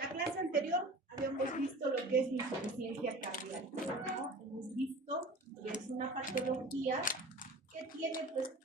La clase anterior habíamos visto lo que es la insuficiencia cardíaca, ¿no? Hemos visto que es una patología que tiene pues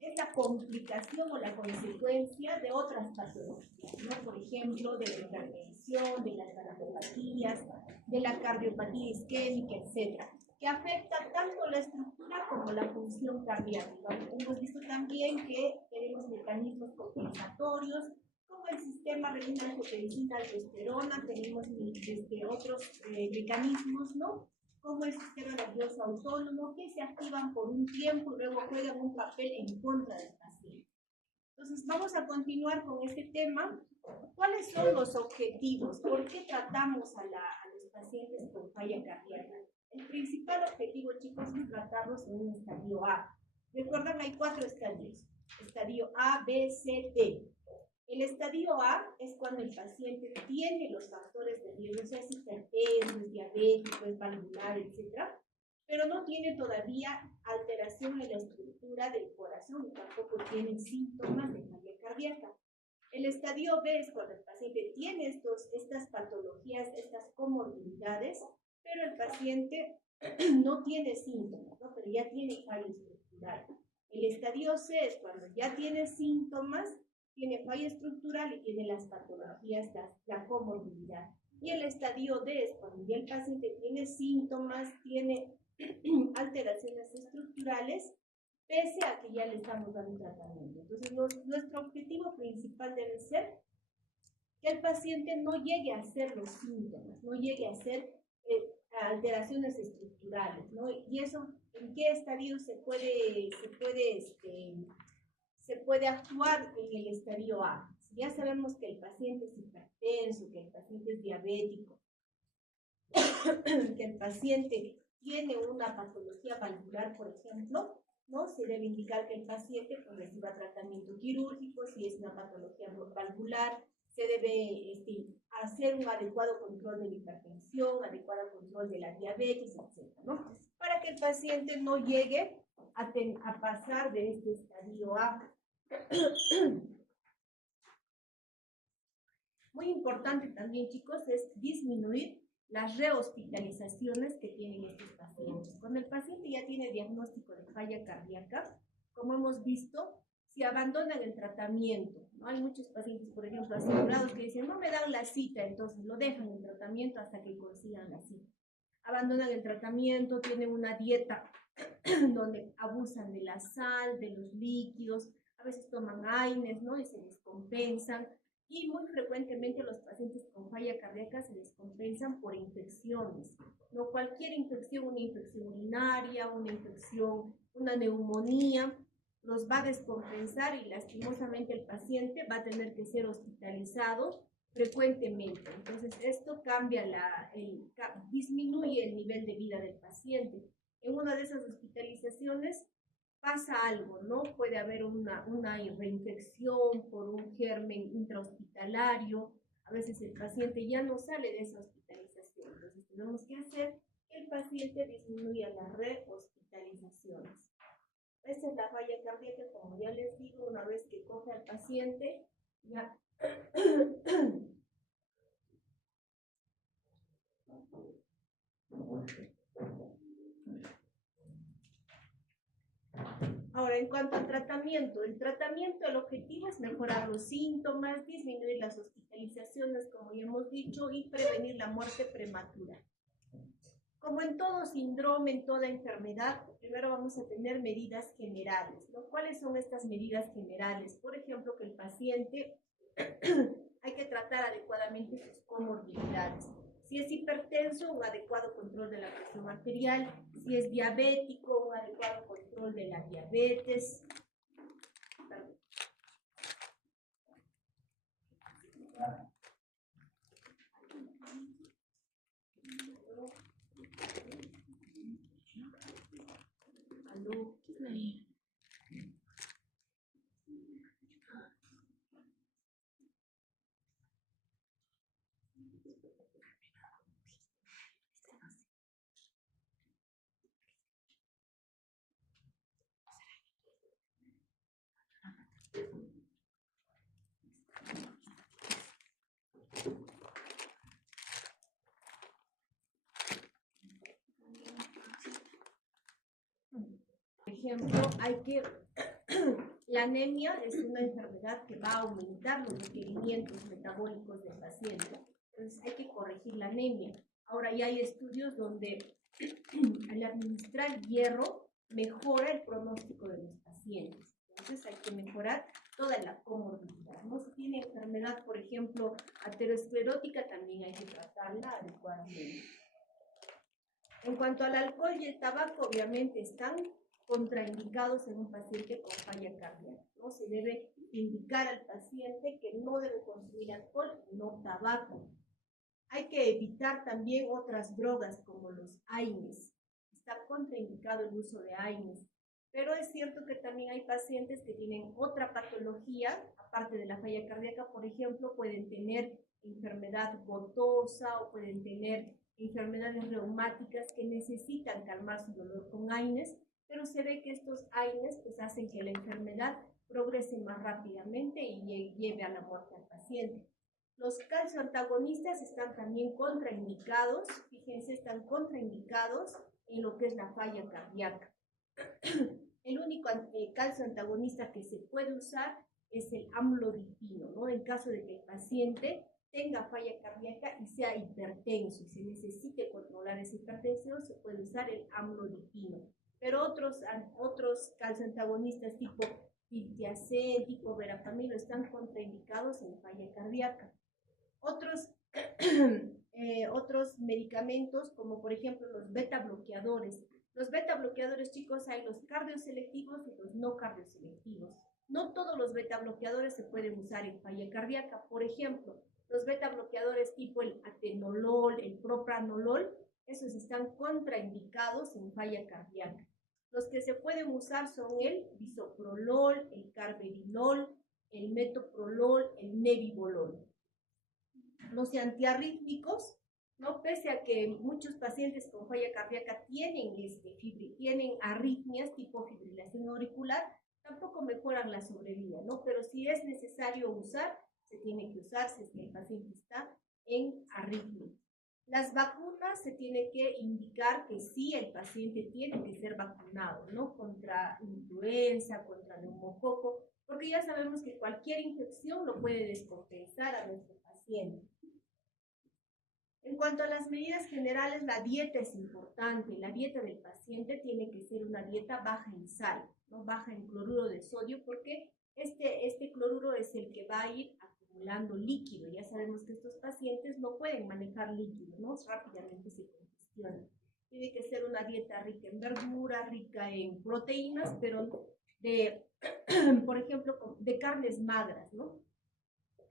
es la complicación o la consecuencia de otras patologías, ¿no? Por ejemplo, de la hipertensión, de las cardiopatías, de la cardiopatía isquémica, etcétera, que afecta tanto la estructura como la función cardíaca. Hemos visto también que tenemos mecanismos compensatorios, como el sistema renina-angiotensina aldosterona, tenemos otros mecanismos, ¿no? Como el sistema nervioso autónomo, que se activan por un tiempo y luego juegan un papel en contra del paciente. Entonces, vamos a continuar con este tema. ¿Cuáles son los objetivos? ¿Por qué tratamos a los pacientes con falla cardíaca? El principal objetivo, chicos, es tratarlos en un estadio A. Recuerdan, hay 4 estadios. Estadio A, B, C, D. El estadio A es cuando el paciente tiene los factores de riesgo, o sea, es hipertenso, es diabético, es valvular, etc., pero no tiene todavía alteración en la estructura del corazón, tampoco tiene síntomas de falla cardíaca. El estadio B es cuando el paciente tiene estas patologías, estas comorbilidades, pero el paciente no tiene síntomas, ¿no? Pero ya tiene falla estructural. El estadio C es cuando ya tiene síntomas, tiene falla estructural y tiene las patologías, la comorbilidad. Y el estadio D es cuando ya el paciente tiene síntomas, tiene alteraciones estructurales, pese a que ya le estamos dando tratamiento. Entonces, nuestro objetivo principal debe ser que el paciente no llegue a hacer los síntomas, no llegue a hacer alteraciones estructurales, ¿no? Y eso, ¿en qué estadio se puede actuar? En el estadio A? Si ya sabemos que el paciente es hipertenso, que el paciente es diabético, que el paciente tiene una patología valvular, por ejemplo, ¿no? Se debe indicar que el paciente pues, reciba tratamiento quirúrgico. Si es una patología valvular, se debe hacer un adecuado control de la hipertensión, adecuado control de la diabetes, etc., ¿no? Para que el paciente no llegue a pasar de este estadio A. Muy importante también, chicos, es disminuir las rehospitalizaciones que tienen estos pacientes. Cuando el paciente ya tiene diagnóstico de falla cardíaca, como hemos visto, si abandonan el tratamiento, ¿no? Hay muchos pacientes, por ejemplo, asegurados que dicen, no me dan la cita, entonces lo dejan en tratamiento hasta que consigan la cita. Abandonan el tratamiento, tienen una dieta donde abusan de la sal, de los líquidos, a veces toman AINES, ¿no? Y se descompensan. Y muy frecuentemente los pacientes con falla cardíaca se descompensan por infecciones, no cualquier infección, una infección urinaria, una infección, una neumonía, los va a descompensar y lastimosamente el paciente va a tener que ser hospitalizado frecuentemente. Entonces esto disminuye el nivel de vida del paciente. En una de esas hospitalizaciones pasa algo, ¿no? Puede haber una reinfección por un germen intrahospitalario. A veces el paciente ya no sale de esa hospitalización. Entonces tenemos que hacer que el paciente disminuya las rehospitalizaciones. Esta es la falla cardíaca, como ya les digo, una vez que coge al paciente, ya Ahora, en cuanto al tratamiento, el objetivo es mejorar los síntomas, disminuir las hospitalizaciones, como ya hemos dicho, y prevenir la muerte prematura. Como en todo síndrome, en toda enfermedad, primero vamos a tener medidas generales, ¿no? ¿Cuáles son estas medidas generales? Por ejemplo, que el paciente hay que tratar adecuadamente sus comorbilidades. Si es hipertenso, un adecuado control de la presión arterial. Si es diabético, un adecuado control de la diabetes. ¿Aló? ejemplo, la anemia es una enfermedad que va a aumentar los requerimientos metabólicos del paciente. Entonces hay que corregir la anemia. Ahora ya hay estudios donde al administrar hierro mejora el pronóstico de los pacientes. Entonces hay que mejorar toda la comorbilidad, ¿no? Si tiene enfermedad, por ejemplo, aterosclerótica, también hay que tratarla adecuadamente. En cuanto al alcohol y el tabaco, obviamente están contraindicados en un paciente con falla cardíaca, ¿no? Se debe indicar al paciente que no debe consumir alcohol, no tabaco. Hay que evitar también otras drogas como los AINES. Está contraindicado el uso de AINES. Pero es cierto que también hay pacientes que tienen otra patología, aparte de la falla cardíaca, por ejemplo, pueden tener enfermedad gotosa o pueden tener enfermedades reumáticas que necesitan calmar su dolor con AINES, pero se ve que estos AINES pues, hacen que la enfermedad progrese más rápidamente y lleve a la muerte al paciente. Los calcioantagonistas están también contraindicados, fíjense, están contraindicados en lo que es la falla cardíaca. El único calcioantagonista que se puede usar es el amlodipino, ¿no? En caso de que el paciente tenga falla cardíaca y sea hipertenso y se necesite controlar esa hipertensión, se puede usar el amlodipino. Pero otros calcioantagonistas tipo diltiazem, tipo verapamil están contraindicados en falla cardíaca. Otros medicamentos, como por ejemplo los beta bloqueadores. Los beta bloqueadores, chicos, hay los cardioselectivos y los no cardioselectivos. No todos los beta bloqueadores se pueden usar en falla cardíaca. Por ejemplo, los beta bloqueadores tipo el atenolol, el propranolol, esos están contraindicados en falla cardíaca. Los que se pueden usar son el bisoprolol, el carvedilol, el metoprolol, el nebivolol. Los antiarrítmicos, ¿no? Pese a que muchos pacientes con falla cardíaca tienen arritmias tipo fibrilación auricular, tampoco mejoran la sobrevida, ¿no? Pero si es necesario usar, se tiene que usar si es que el paciente está en arritmia. Las vacunas se tiene que indicar que sí el paciente tiene que ser vacunado, ¿no? Contra influenza, contra neumococo, porque ya sabemos que cualquier infección lo puede descompensar a nuestro paciente. En cuanto a las medidas generales, la dieta es importante. La dieta del paciente tiene que ser una dieta baja en sal, ¿no? Baja en cloruro de sodio, porque este cloruro es el que va a ir acumulando líquido. Ya sabemos que estos pacientes no pueden manejar líquido, ¿no? Rápidamente se congestionan. Tiene que ser una dieta rica en verduras, rica en proteínas, pero por ejemplo, de carnes magras, ¿no?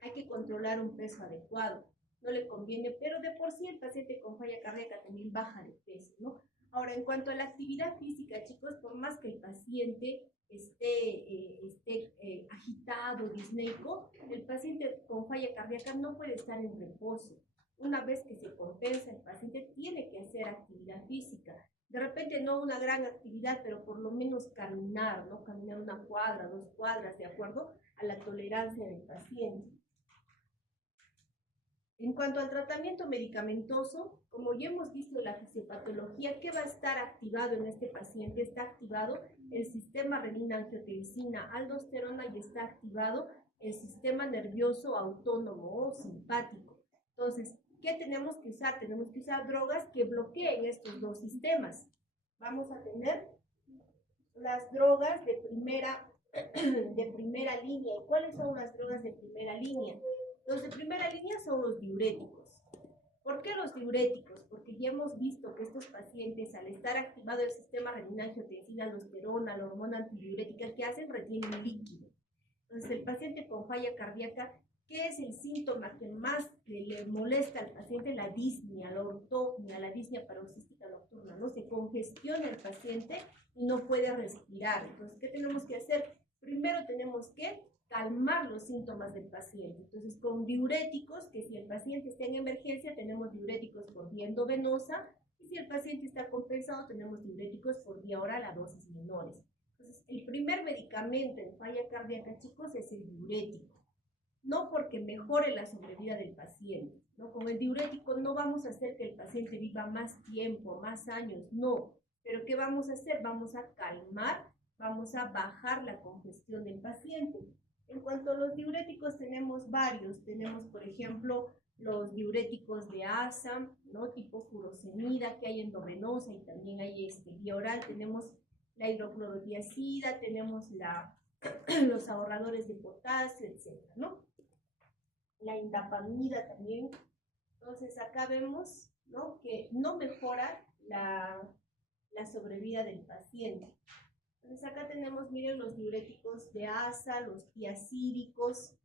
Hay que controlar un peso adecuado. No le conviene, pero de por sí el paciente con falla cardíaca también baja de peso, ¿no? Ahora, en cuanto a la actividad física, chicos, por más que el paciente esté agitado, disneico, el paciente con falla cardíaca no puede estar en reposo. Una vez que se compensa, el paciente tiene que hacer actividad física. De repente no una gran actividad, pero por lo menos caminar, ¿no? Caminar 1 cuadra, 2 cuadras, de acuerdo a la tolerancia del paciente. En cuanto al tratamiento medicamentoso, como ya hemos visto en la fisiopatología, ¿qué va a estar activado en este paciente? Está activado el sistema renina-angiotensina-aldosterona y está activado el sistema nervioso autónomo o simpático. Entonces, ¿qué tenemos que usar? Tenemos que usar drogas que bloqueen estos dos sistemas. Vamos a tener las drogas de primera línea. ¿Y cuáles son las drogas de primera línea? Los de primera línea son los diuréticos. ¿Por qué los diuréticos? Porque ya hemos visto que estos pacientes, al estar activado el sistema renina-angiotensina-aldosterona, la hormona antidiurética, ¿qué hacen? Retienen líquido. Entonces, el paciente con falla cardíaca, ¿qué es el síntoma que más le molesta al paciente? La disnea, la ortopnia, la disnea paroxística nocturna, ¿no? Se congestiona el paciente y no puede respirar. Entonces, ¿qué tenemos que hacer? Primero tenemos que calmar los síntomas del paciente. Entonces, con diuréticos, que si el paciente está en emergencia, tenemos diuréticos por vía endovenosa, y si el paciente está compensado, tenemos diuréticos por vía oral a dosis menores. Entonces, el primer medicamento en falla cardíaca, chicos, es el diurético. No porque mejore la sobrevida del paciente, ¿no? Con el diurético no vamos a hacer que el paciente viva más tiempo, más años, no. Pero ¿qué vamos a hacer? Vamos a calmar vamos a bajar la congestión del paciente. En cuanto a los diuréticos, tenemos varios. Tenemos, por ejemplo, los diuréticos de ASA, ¿no? Tipo furosemida, que hay endovenosa y también hay vía oral. Tenemos la hidroclorotiazida, tenemos los ahorradores de potasio, etcétera, ¿no? La indapamida también. Entonces, acá vemos, ¿no?, que no mejora la sobrevida del paciente. Entonces, acá tenemos, miren, los diuréticos de ASA, los tiazídicos,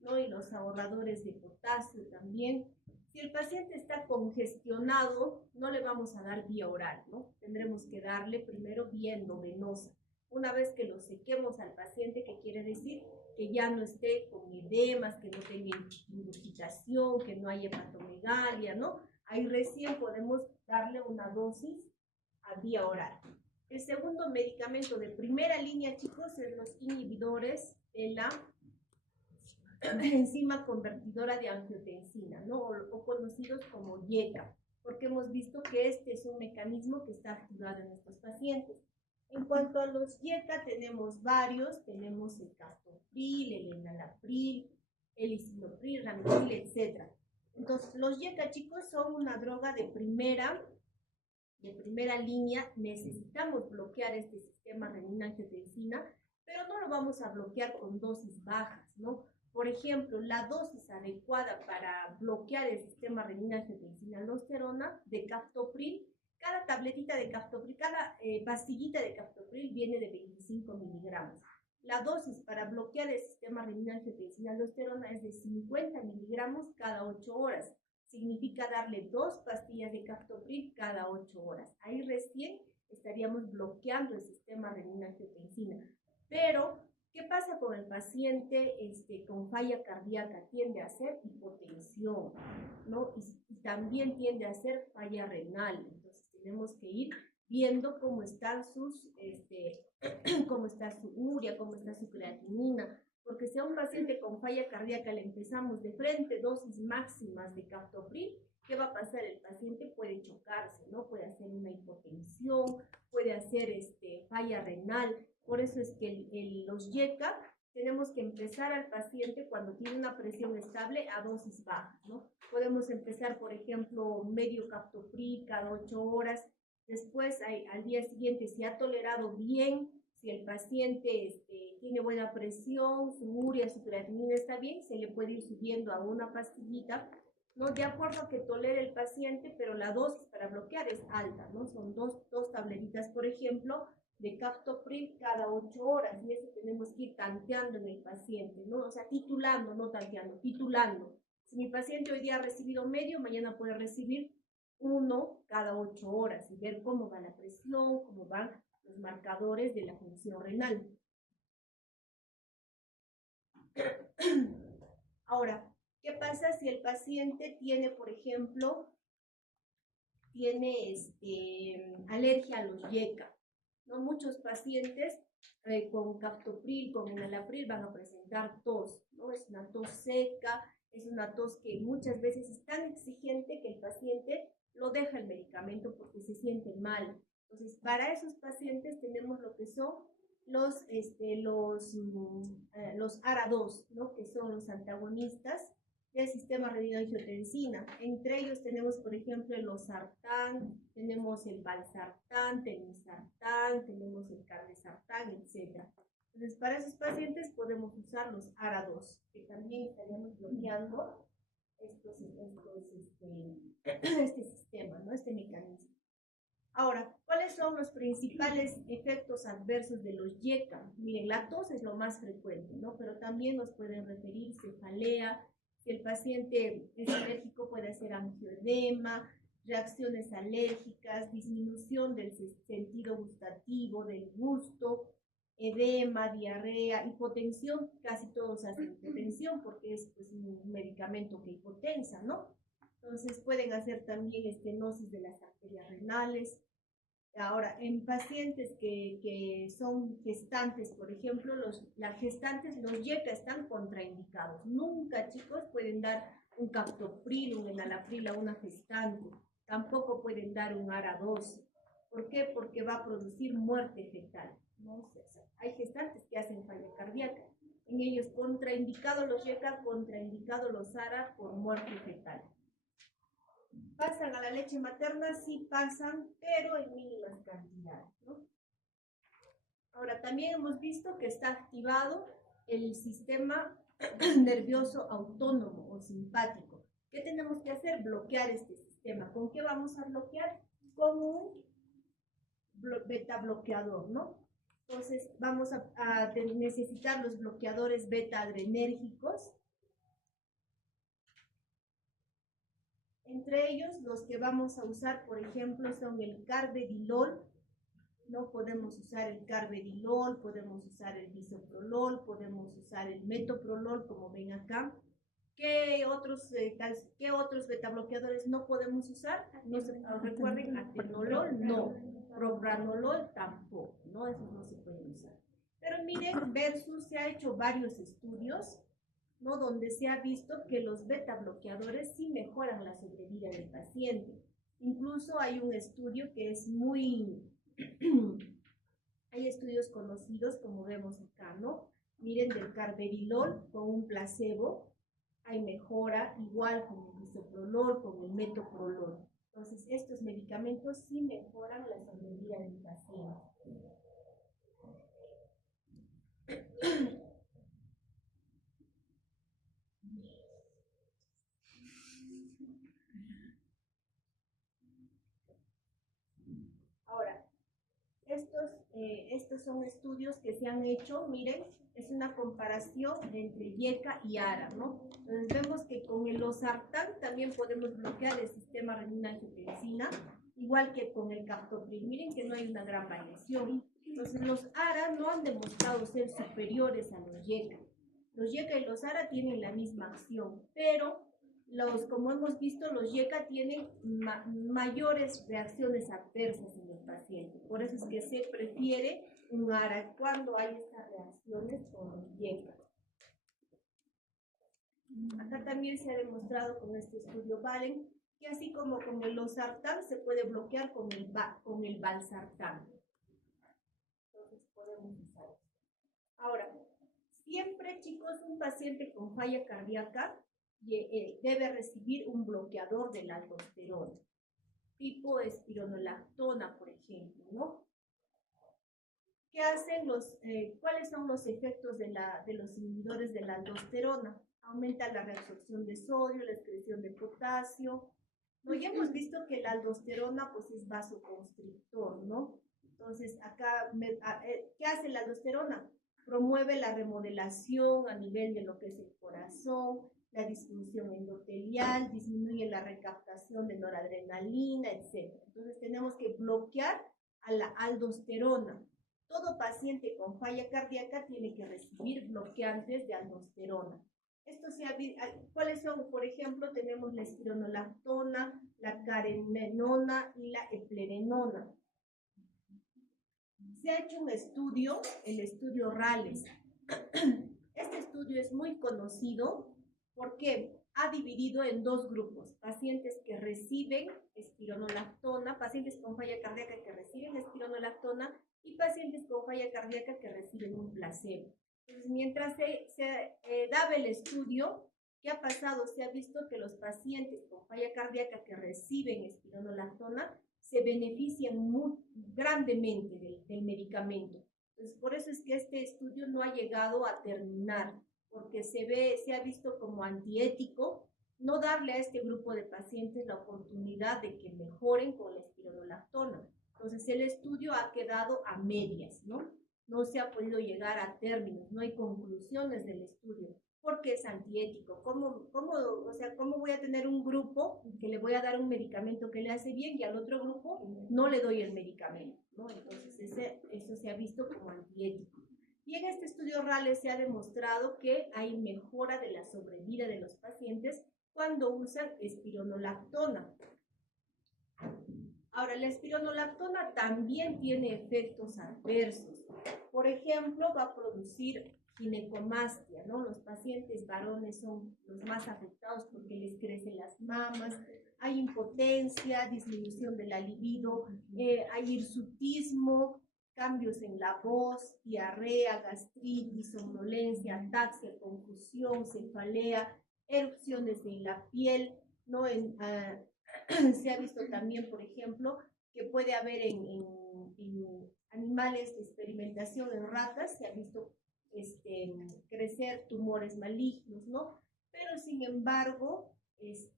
¿no?, y los ahorradores de potasio también. Si el paciente está congestionado, no le vamos a dar vía oral, ¿no? Tendremos que darle primero vía endovenosa. Una vez que lo sequemos al paciente, ¿qué quiere decir? Que ya no esté con edemas, que no tenga ingurgitación, que no haya hepatomegalia, ¿no? Ahí recién podemos darle una dosis a vía oral. El segundo medicamento de primera línea, chicos, es los inhibidores de la enzima convertidora de angiotensina, ¿no? O conocidos como YECA, porque hemos visto que este es un mecanismo que está activado en estos pacientes. En cuanto a los YECA, tenemos varios. Tenemos el captopril, el enalapril, el lisinopril, ramipril, etc. Entonces, los YECA, chicos, son una droga de primera línea. Necesitamos bloquear este sistema renina-angiotensina, pero no lo vamos a bloquear con dosis bajas, ¿no? Por ejemplo, la dosis adecuada para bloquear el sistema renina-angiotensina-aldosterona de captopril, cada tabletita de captopril, cada pastillita de captopril viene de 25 miligramos. La dosis para bloquear el sistema renina-angiotensina-aldosterona es de 50 miligramos cada 8 horas. Significa darle 2 pastillas de captopril cada 8 horas. Ahí recién estaríamos bloqueando el sistema renina-angiotensina. Pero, ¿qué pasa con el paciente con falla cardíaca? Tiende a ser hipotensión, ¿no? Y también tiende a ser falla renal. Entonces, tenemos que ir viendo cómo están cómo está su urea, cómo está su creatinina. Porque si a un paciente con falla cardíaca le empezamos de frente dosis máximas de captopril, ¿qué va a pasar? El paciente puede chocarse, ¿no? Puede hacer una hipotensión, puede hacer falla renal. Por eso es que los YECA tenemos que empezar al paciente cuando tiene una presión estable a dosis bajas, ¿no? Podemos empezar, por ejemplo, medio captopril cada 8 horas. Después, al día siguiente, si ha tolerado bien, si el paciente tiene buena presión, su urea, su creatinina está bien, se le puede ir subiendo a una pastillita, ¿no? De acuerdo a que tolere el paciente, pero la dosis para bloquear es alta, ¿no? Son dos tabletitas, por ejemplo, de captopril cada 8 horas, y eso tenemos que ir tanteando en el paciente, ¿no? O sea, titulando, no tanteando, titulando. Si mi paciente hoy día ha recibido medio, mañana puede recibir 1 cada 8 horas y ver cómo va la presión, cómo van los marcadores de la función renal. Ahora, ¿qué pasa si el paciente tiene, por ejemplo, alergia a los YECA? ¿No? Muchos pacientes con captopril, con enalapril van a presentar tos, ¿no? Es una tos seca, es una tos que muchas veces es tan exigente que el paciente lo deja el medicamento porque se siente mal. Entonces, para esos pacientes tenemos lo que son los ARA2, ¿no? Que son los antagonistas del sistema renina-angiotensina. Entre ellos tenemos, por ejemplo, el losartán, tenemos el valsartán, telmisartán, tenemos el carbesartán, etc. Entonces, para esos pacientes podemos usar los ARA2, que también estaríamos bloqueando este sistema, ¿no? Este mecanismo. Ahora, ¿cuáles son los principales efectos adversos de los YECA? Miren, la tos es lo más frecuente, ¿no? Pero también nos pueden referir cefalea. Si el paciente es alérgico, puede hacer angioedema, reacciones alérgicas, disminución del sentido gustativo, del gusto, edema, diarrea, hipotensión. Casi todos hacen hipotensión porque es pues, un medicamento que hipotensa, ¿no? Entonces pueden hacer también estenosis de las arterias renales. Ahora, en pacientes que son gestantes, por ejemplo, las gestantes, los YECA están contraindicados. Nunca, chicos, pueden dar un captopril, un enalapril a una gestante. Tampoco pueden dar un ARA2. ¿Por qué? Porque va a producir muerte fetal. ¿no? Hay gestantes que hacen falla cardíaca. En ellos contraindicados los YECA, contraindicados los ARA por muerte fetal. ¿Pasan a la leche materna? Sí pasan, pero en mínimas cantidades, ¿no? Ahora, también hemos visto que está activado el sistema nervioso autónomo o simpático. ¿Qué tenemos que hacer? Bloquear este sistema. ¿Con qué vamos a bloquear? Con un beta bloqueador, ¿no? Entonces, vamos a necesitar los bloqueadores beta adrenérgicos. Entre ellos, los que vamos a usar, por ejemplo, son el carvedilol. No podemos usar el carvedilol, podemos usar el bisoprolol, podemos usar el metoprolol, como ven acá. ¿Qué otros betabloqueadores no podemos usar? No se, recuerden, atenolol no, propranolol tampoco, ¿no? Esos no se pueden usar. Pero miren, versus se ha hecho varios estudios, ¿no? Donde se ha visto que los betabloqueadores sí mejoran la sobrevida del paciente. Incluso hay un estudio que es muy... hay estudios conocidos, como vemos acá, ¿no? Miren, del carvedilol con un placebo, hay mejora, igual con el bisoprolol, con el metoprolol. Entonces, estos medicamentos sí mejoran la sobrevida del paciente. Ahora, estos son estudios que se han hecho, miren, es una comparación entre YECA y ARA, ¿no? Entonces vemos que con el losartán también podemos bloquear el sistema renina-angiotensina, igual que con el captopril. Miren que no hay una gran variación. Entonces los ARA no han demostrado ser superiores a los YECA. Los YECA y los ARA tienen la misma acción, pero como hemos visto, los YECA tienen mayores reacciones adversas en el paciente. Por eso es que se prefiere un ARA cuando hay estas reacciones con los YECA. Acá también se ha demostrado con este estudio Valen que así como con el losartán se puede bloquear con el valsartán. Entonces podemos usar. Ahora, siempre, chicos, un paciente con falla cardíaca debe recibir un bloqueador de la aldosterona, tipo espironolactona, por ejemplo, ¿no? ¿Qué hacen cuáles son los efectos de los inhibidores de la aldosterona? Aumenta la reabsorción de sodio, la excreción de potasio, ¿no? Ya hemos visto que la aldosterona pues es vasoconstrictor, ¿no? Entonces, acá, ¿qué hace la aldosterona? Promueve la remodelación a nivel de lo que es el corazón, la disfunción endotelial, disminuye la recaptación de noradrenalina, etc. Entonces, tenemos que bloquear a la aldosterona. Todo paciente con falla cardíaca tiene que recibir bloqueantes de aldosterona. ¿Cuáles son? Por ejemplo, tenemos la espironolactona, la carenona y la eplerenona. Se ha hecho un estudio, el estudio Rales. Este estudio es muy conocido porque ha dividido en dos grupos: pacientes que reciben espironolactona, pacientes con falla cardíaca que reciben espironolactona y pacientes con falla cardíaca que reciben un placebo. Entonces, mientras se daba el estudio, ¿qué ha pasado? Se ha visto que los pacientes con falla cardíaca que reciben espironolactona se benefician muy grandemente del medicamento. Entonces, por eso es que este estudio no ha llegado a terminar, porque se ha visto como antiético no darle a este grupo de pacientes la oportunidad de que mejoren con la espironolactona. Entonces, el estudio ha quedado a medias, ¿no? No se ha podido llegar a términos, no hay conclusiones del estudio, porque es antiético. ¿Cómo voy a tener un grupo que le voy a dar un medicamento que le hace bien y al otro grupo no le doy el medicamento, ¿no? Entonces, eso se ha visto como antiético. Y en este estudio Rales se ha demostrado que hay mejora de la sobrevida de los pacientes cuando usan espironolactona. Ahora, la espironolactona también tiene efectos adversos. Por ejemplo, va a producir ginecomastia, ¿no? Los pacientes varones son los más afectados porque les crecen las mamas, hay impotencia, disminución de la libido, hay hirsutismo, cambios en la voz, diarrea, gastritis, somnolencia, ataxia, confusión, cefalea, erupciones en la piel, ¿no? Se ha visto también, por ejemplo, que puede haber en animales de experimentación, en ratas, se ha visto crecer tumores malignos, ¿no? Pero sin embargo, si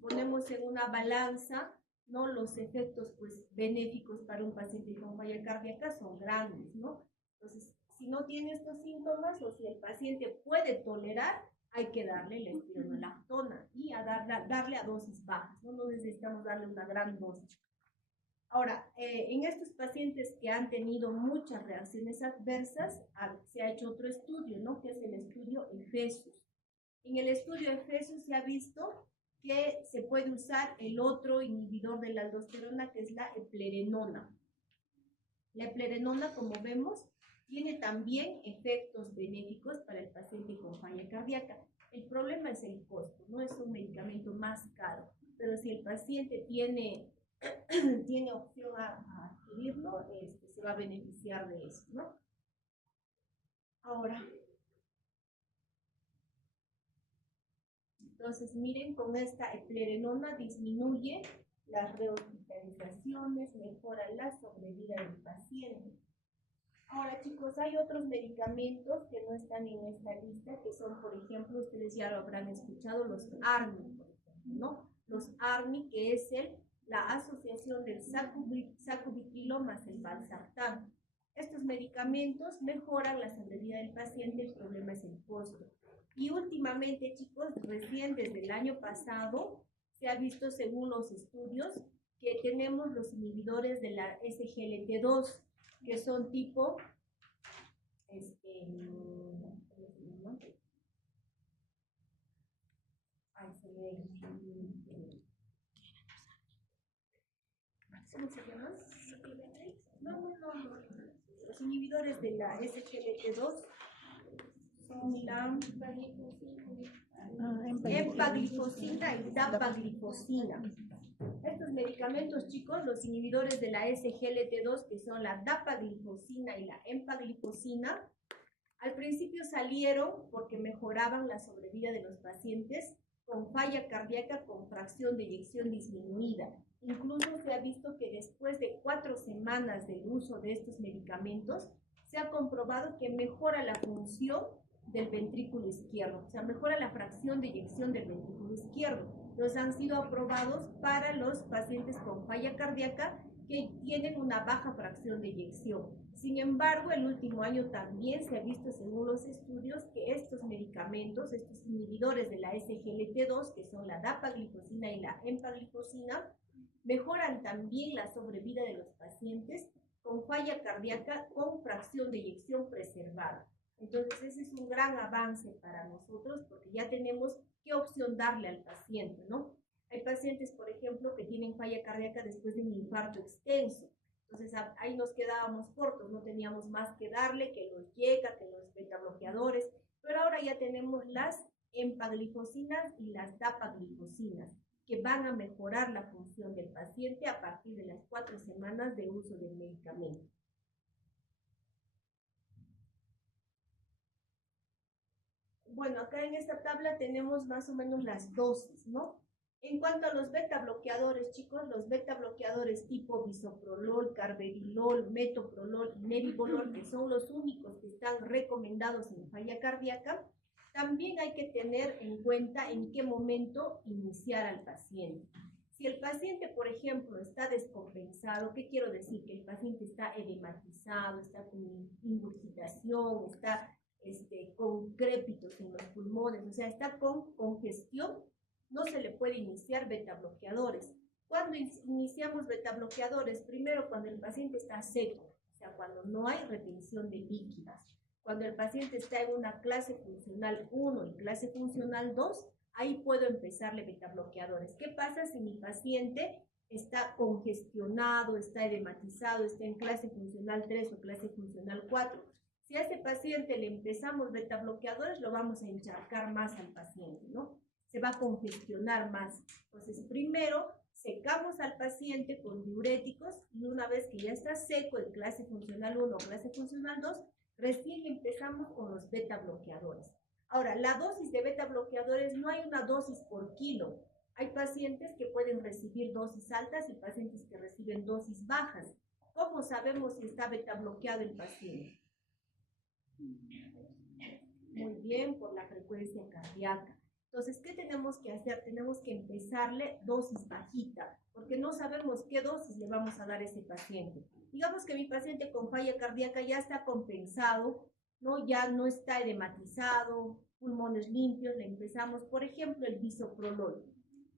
ponemos en una balanza, ¿no? Los efectos pues, benéficos para un paciente con falla cardíaca son grandes, ¿no? Entonces, si no tiene estos síntomas o si el paciente puede tolerar, hay que darle la espironolactona y darle a dosis bajas, ¿no? No necesitamos darle una gran dosis. Ahora, en estos pacientes que han tenido muchas reacciones adversas, se ha hecho otro estudio, ¿no? Que es el estudio EFESUS. En el estudio EFESUS se ha visto que se puede usar el otro inhibidor de la aldosterona, que es la eplerenona. La eplerenona, como vemos, tiene también efectos benéficos para el paciente con falla cardíaca. El problema es el costo, no es un medicamento más caro, pero si el paciente tiene opción a adquirirlo, se va a beneficiar de eso, ¿no? Ahora, entonces miren, con esta eplerenona disminuye las rehospitalizaciones, mejora la sobrevida del paciente. Ahora, chicos, hay otros medicamentos que no están en esta lista, que son, por ejemplo, ustedes ya lo habrán escuchado, los ARNI, por ejemplo, ¿no? Los ARNI, que es la asociación del sacubitrilo más el valsartán. Estos medicamentos mejoran la sobrevida del paciente, el problema es el costo. Y últimamente, chicos, recién desde el año pasado, se ha visto según los estudios que tenemos los inhibidores de la SGLT2, que son tipo, ¿cómo se llama? No. Los inhibidores de la SGLT2 son la empaglifosina y dapaglifosina. Estos medicamentos, chicos, los inhibidores de la SGLT2, que son la dapaglifosina y la empaglifosina, al principio salieron porque mejoraban la sobrevida de los pacientes con falla cardíaca con fracción de eyección disminuida. Incluso se ha visto que después de 4 semanas del uso de estos medicamentos, se ha comprobado que mejora la función del ventrículo izquierdo, o sea, mejora la fracción de eyección del ventrículo izquierdo. Los han sido aprobados para los pacientes con falla cardíaca que tienen una baja fracción de eyección. Sin embargo, el último año también se ha visto, según los estudios, que estos medicamentos, estos inhibidores de la SGLT2, que son la dapaglifosina y la empaglifosina, mejoran también la sobrevida de los pacientes con falla cardíaca con fracción de eyección preservada. Entonces, ese es un gran avance para nosotros porque ya tenemos qué opción darle al paciente, ¿no? Hay pacientes, por ejemplo, que tienen falla cardíaca después de un infarto extenso. Entonces, ahí nos quedábamos cortos, no teníamos más que darle que los YECA, que los betabloqueadores, pero ahora ya tenemos las empaglifosinas y las dapaglifosinas, que van a mejorar la función del paciente a partir de las 4 semanas de uso del medicamento. Bueno, acá en esta tabla tenemos más o menos las dosis, ¿no? En cuanto a los beta bloqueadores, chicos, los beta bloqueadores tipo bisoprolol, carvedilol, metoprolol y nebivolol, que son los únicos que están recomendados en falla cardíaca, también hay que tener en cuenta en qué momento iniciar al paciente. Si el paciente, por ejemplo, está descompensado, ¿qué quiero decir? Que el paciente está edematizado, está con ingurgitación, está con crépitos en los pulmones, o sea, está con congestión, no se le puede iniciar betabloqueadores. ¿Cuándo iniciamos betabloqueadores? Primero, cuando el paciente está seco, o sea, cuando no hay retención de líquidos. Cuando el paciente está en una clase funcional 1 y clase funcional 2, ahí puedo empezarle betabloqueadores. ¿Qué pasa si mi paciente está congestionado, está edematizado, está en clase funcional 3 o clase funcional 4? Si a ese paciente le empezamos betabloqueadores, lo vamos a encharcar más al paciente, ¿no? Se va a congestionar más. Entonces, primero secamos al paciente con diuréticos y una vez que ya está seco en clase funcional 1 o clase funcional 2, recién empezamos con los beta bloqueadores. Ahora, la dosis de beta bloqueadores no hay una dosis por kilo. Hay pacientes que pueden recibir dosis altas y pacientes que reciben dosis bajas. ¿Cómo sabemos si está beta bloqueado el paciente? Muy bien, por la frecuencia cardíaca. Entonces, ¿qué tenemos que hacer? Tenemos que empezarle dosis bajita, porque no sabemos qué dosis le vamos a dar a ese paciente. Digamos que mi paciente con falla cardíaca ya está compensado, ¿no? Ya no está edematizado, pulmones limpios, le empezamos, por ejemplo, el bisoprolol.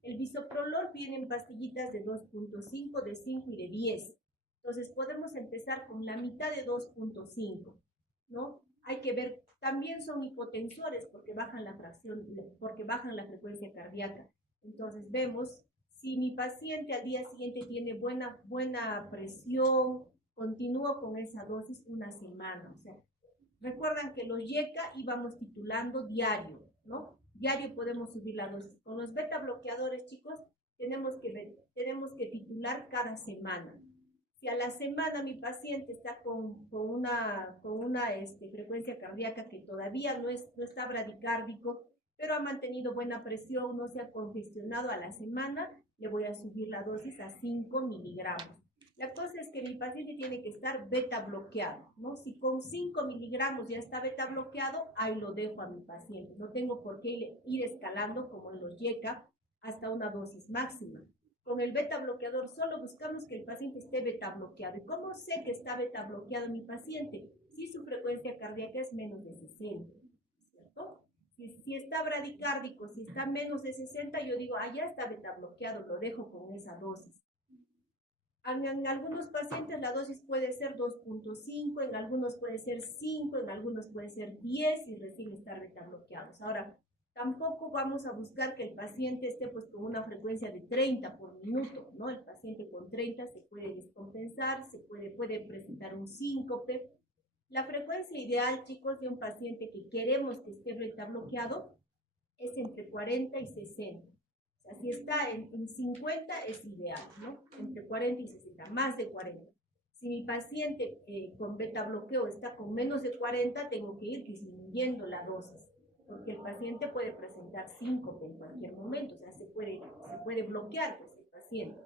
El bisoprolol viene en pastillitas de 2.5, de 5 y de 10. Entonces, podemos empezar con la mitad de 2.5, ¿no? Hay que ver, también son hipotensores porque bajan la fracción, porque bajan la frecuencia cardíaca. Entonces vemos si mi paciente al día siguiente tiene buena presión, continúo con esa dosis una semana. O sea, recuerdan que los YECA íbamos titulando diario, ¿no? Diario podemos subir la dosis. Con los beta bloqueadores, chicos, tenemos que titular cada semana. Si a la semana mi paciente está con una frecuencia cardíaca que todavía no está bradicárdico, pero ha mantenido buena presión, no se ha congestionado, a la semana le voy a subir la dosis a 5 miligramos. La cosa es que mi paciente tiene que estar beta bloqueado, ¿no? Si con 5 miligramos ya está beta bloqueado, ahí lo dejo a mi paciente. No tengo por qué ir escalando como en los YECA hasta una dosis máxima. Con el beta bloqueador solo buscamos que el paciente esté beta bloqueado. ¿Y cómo sé que está beta bloqueado mi paciente? Si su frecuencia cardíaca es menos de 60, ¿cierto? Si está bradicárdico, si está menos de 60, yo digo, ya está beta bloqueado, lo dejo con esa dosis. En algunos pacientes la dosis puede ser 2.5, en algunos puede ser 5, en algunos puede ser 10 y recién estar beta bloqueados. Ahora, tampoco vamos a buscar que el paciente esté pues con una frecuencia de 30 por minuto, ¿no? El paciente con 30 se puede descompensar, puede presentar un síncope. La frecuencia ideal, chicos, de un paciente que queremos que esté beta bloqueado es entre 40 y 60. O sea, si está en 50 es ideal, ¿no? Entre 40 y 60, más de 40. Si mi paciente con beta bloqueo está con menos de 40, tengo que ir disminuyendo la dosis, porque el paciente puede presentar síncope en cualquier momento, o sea, se puede bloquear pues, el paciente.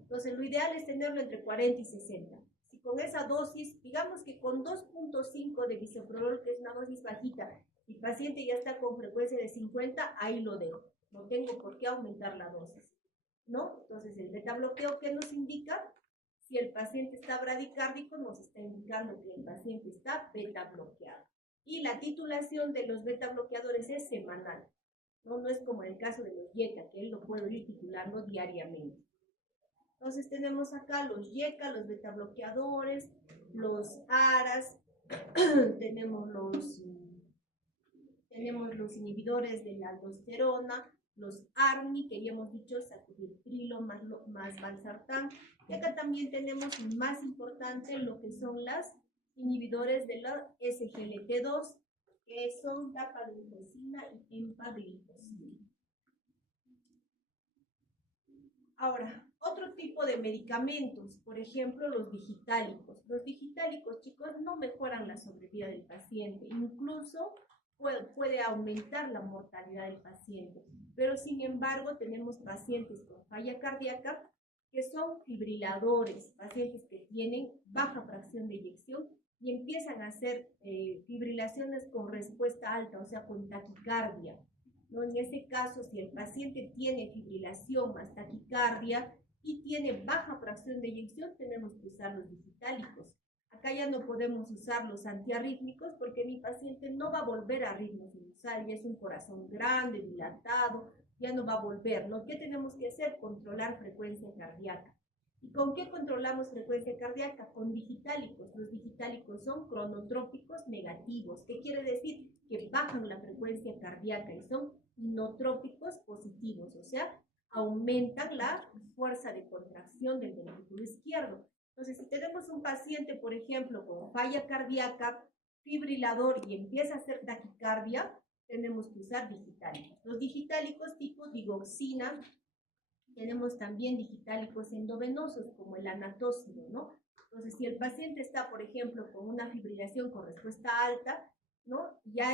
Entonces, lo ideal es tenerlo entre 40 y 60. Si con esa dosis, digamos que con 2.5 de bisoprolol, que es una dosis bajita, el paciente ya está con frecuencia de 50, ahí lo dejo. No tengo por qué aumentar la dosis, ¿no? Entonces, el beta bloqueo, ¿qué nos indica? Si el paciente está bradicárdico, nos está indicando que el paciente está beta bloqueado. Y la titulación de los beta bloqueadores es semanal, ¿no? No es como en el caso de los YECA, que él lo puedo ir titulando diariamente. Entonces tenemos acá los YECA, los beta bloqueadores, los ARAS, tenemos los inhibidores de la aldosterona, los ARNI, que ya hemos dicho, sacubitrilo más valsartán. Y acá también tenemos más importante lo que son las inhibidores de la SGLT2, que son dapagliflozina y empagliflozina. Ahora, otro tipo de medicamentos, por ejemplo, los digitálicos. Los digitálicos, chicos, no mejoran la sobrevida del paciente, incluso puede aumentar la mortalidad del paciente. Pero, sin embargo, tenemos pacientes con falla cardíaca que son fibriladores, pacientes que tienen baja fracción de eyección y empiezan a hacer fibrilaciones con respuesta alta, o sea, con taquicardia, ¿no? En ese caso, si el paciente tiene fibrilación más taquicardia y tiene baja fracción de eyección, tenemos que usar los digitálicos. Acá ya no podemos usar los antiarrítmicos porque mi paciente no va a volver a ritmo sinusal, ya es un corazón grande, dilatado, ya no va a volver, ¿no? ¿Qué tenemos que hacer? Controlar frecuencia cardíaca. ¿Y con qué controlamos frecuencia cardíaca? Con digitálicos. Los digitálicos son cronotrópicos negativos. ¿Qué quiere decir? Que bajan la frecuencia cardíaca y son inotrópicos positivos, o sea, aumentan la fuerza de contracción del ventrículo izquierdo. Entonces, si tenemos un paciente, por ejemplo, con falla cardíaca, fibrilador y empieza a hacer taquicardia, tenemos que usar digitálicos. Los digitálicos tipo digoxina, Tenemos también digitálicos endovenosos, como el anatócido, ¿no? Entonces, si el paciente está, por ejemplo, con una fibrilación con respuesta alta, ¿no? Ya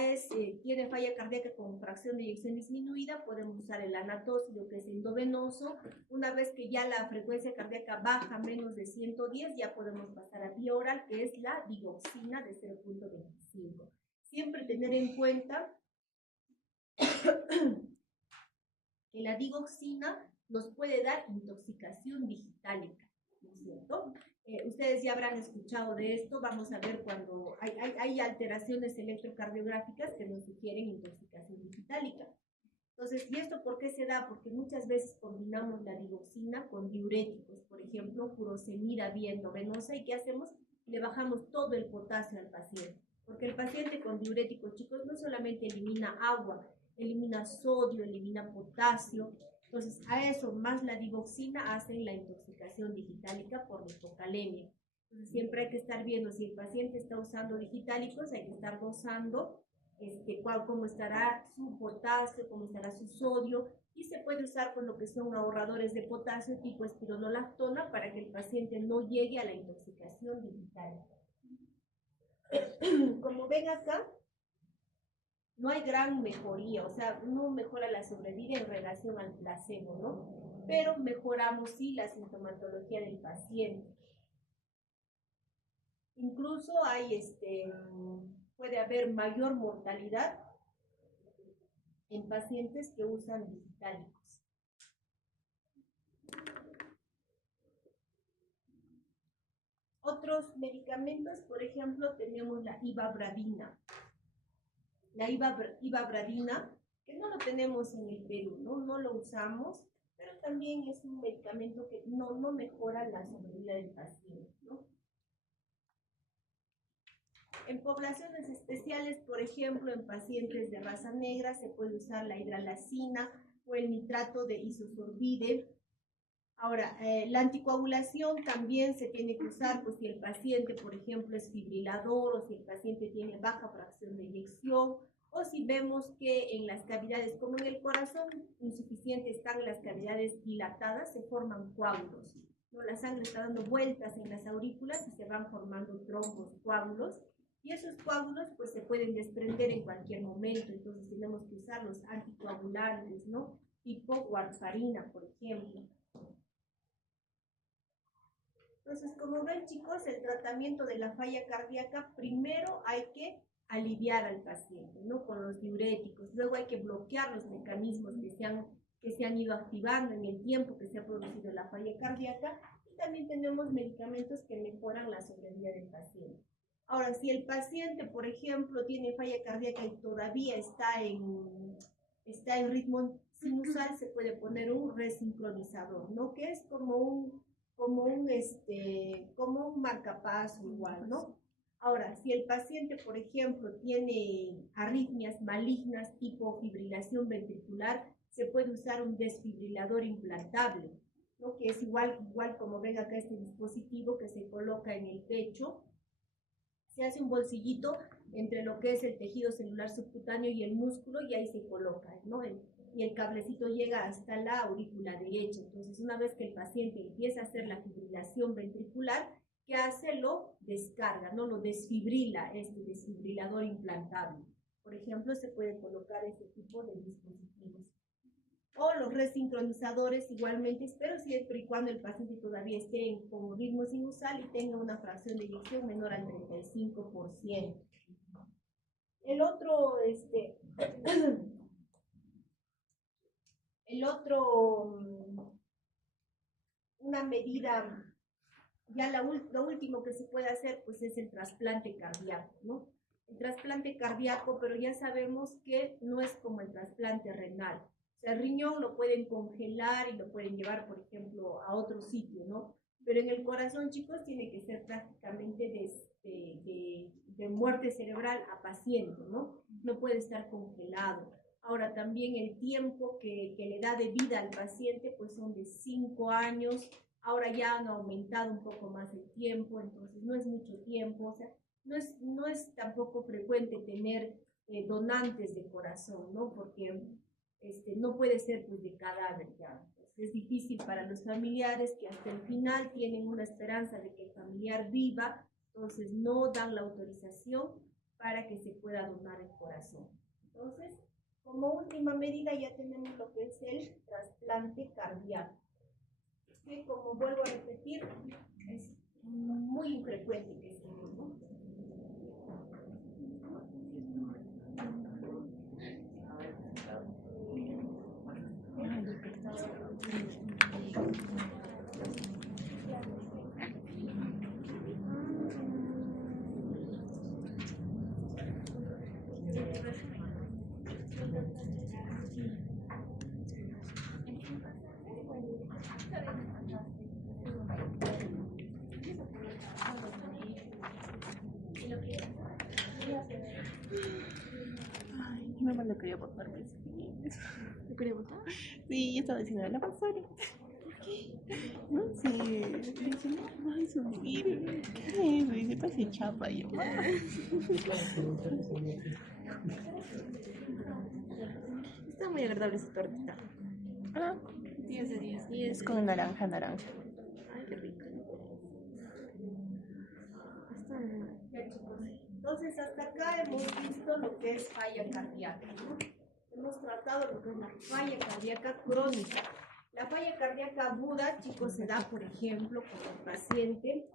tiene falla cardíaca con fracción de eyección disminuida, podemos usar el anatócido, que es endovenoso. Una vez que ya la frecuencia cardíaca baja menos de 110, ya podemos pasar a vía oral, que es la digoxina de 0.25. Siempre tener en cuenta que la digoxina nos puede dar intoxicación digitálica, ¿no es cierto? Ustedes ya habrán escuchado de esto, vamos a ver cuando hay alteraciones electrocardiográficas que nos sugieren intoxicación digitálica. Entonces, ¿y esto por qué se da? Porque muchas veces combinamos la digoxina con diuréticos, por ejemplo, furosemida vía endovenosa, ¿y qué hacemos? Le bajamos todo el potasio al paciente, porque el paciente con diuréticos, chicos, no solamente elimina agua, elimina sodio, elimina potasio. Entonces, a eso más la digoxina hacen la intoxicación digitálica por hipocalemia. Entonces, siempre hay que estar viendo si el paciente está usando digitálicos, hay que estar dosando cómo estará su potasio, cómo estará su sodio, y se puede usar con lo que son ahorradores de potasio tipo espironolactona para que el paciente no llegue a la intoxicación digitálica. Como ven acá, no hay gran mejoría, o sea, no mejora la sobrevida en relación al placebo, ¿no? Pero mejoramos sí la sintomatología del paciente. Incluso puede haber mayor mortalidad en pacientes que usan digitálicos. Otros medicamentos, por ejemplo, tenemos la ivabradina. La ivabradina, que no lo tenemos en el Perú, no lo usamos, pero también es un medicamento que no mejora la sobrevida del paciente, ¿no? En poblaciones especiales, por ejemplo, en pacientes de raza negra, se puede usar la hidralazina o el nitrato de isosorbide. Ahora, la anticoagulación también se tiene que usar, pues si el paciente, por ejemplo, es fibrilador, o si el paciente tiene baja fracción de eyección, o si vemos que en las cavidades, como en el corazón insuficiente están las cavidades dilatadas, se forman coágulos, ¿no? La sangre está dando vueltas en las aurículas y se van formando trombos, coágulos, y esos coágulos pues se pueden desprender en cualquier momento, entonces tenemos que usar los anticoagulantes, ¿no? Tipo warfarina, por ejemplo. Entonces, como ven, chicos, el tratamiento de la falla cardíaca, primero hay que aliviar al paciente, ¿no? Con los diuréticos. Luego hay que bloquear los mecanismos que se han ido activando en el tiempo que se ha producido la falla cardíaca. Y también tenemos medicamentos que mejoran la sobrevida del paciente. Ahora, si el paciente, por ejemplo, tiene falla cardíaca y todavía está en ritmo sinusal, se puede poner un resincronizador, ¿no? Que es como un marcapaso igual, ¿no? Ahora, si el paciente, por ejemplo, tiene arritmias malignas tipo fibrilación ventricular, se puede usar un desfibrilador implantable, ¿no? Que es igual como ven acá este dispositivo que se coloca en el pecho. Se hace un bolsillito entre lo que es el tejido celular subcutáneo y el músculo y ahí se coloca, ¿no? Y el cablecito llega hasta la aurícula derecha. Entonces, una vez que el paciente empieza a hacer la fibrilación ventricular, ¿qué hace? Lo descarga, ¿no? Lo desfibrila, este desfibrilador implantable. Por ejemplo, se puede colocar este tipo de dispositivos. O los resincronizadores igualmente, pero siempre y cuando el paciente todavía esté con ritmo sinusal y tenga una fracción de eyección menor al 35%. El otro, una medida, ya lo último que se puede hacer, pues es el trasplante cardíaco, ¿no? El trasplante cardíaco, pero ya sabemos que no es como el trasplante renal. O sea, el riñón lo pueden congelar y lo pueden llevar, por ejemplo, a otro sitio, ¿no? Pero en el corazón, chicos, tiene que ser prácticamente de muerte cerebral a paciente, ¿no? No puede estar congelado. Ahora, también el tiempo que le da de vida al paciente, pues son de 5 años. Ahora ya han aumentado un poco más el tiempo, entonces no es mucho tiempo. O sea, no es tampoco frecuente tener donantes de corazón, ¿no? Porque no puede ser pues de cadáver ya. es difícil para los familiares que hasta el final tienen una esperanza de que el familiar viva, entonces no dan la autorización para que se pueda donar el corazón. Entonces, como última medida ya tenemos lo que es el trasplante cardíaco, que como vuelvo a repetir, es muy infrecuente que se dé, ¿no? Ay, mi mamá lo quería votar. ¿Lo quería votar? Sí, yo estaba diciendo, la pasar. ¿Por qué? No sé. Dice, no, ay, subir. ¿Qué? Me dice, pase chapa. Y yo, está muy agradable esa tortita. Ah, 10 de 10. 10 con naranja. Ay, qué rico. Entonces, hasta acá hemos visto lo que es falla cardíaca, ¿no? Hemos tratado lo que es la falla cardíaca crónica. La falla cardíaca aguda, chicos, se da, por ejemplo, cuando el paciente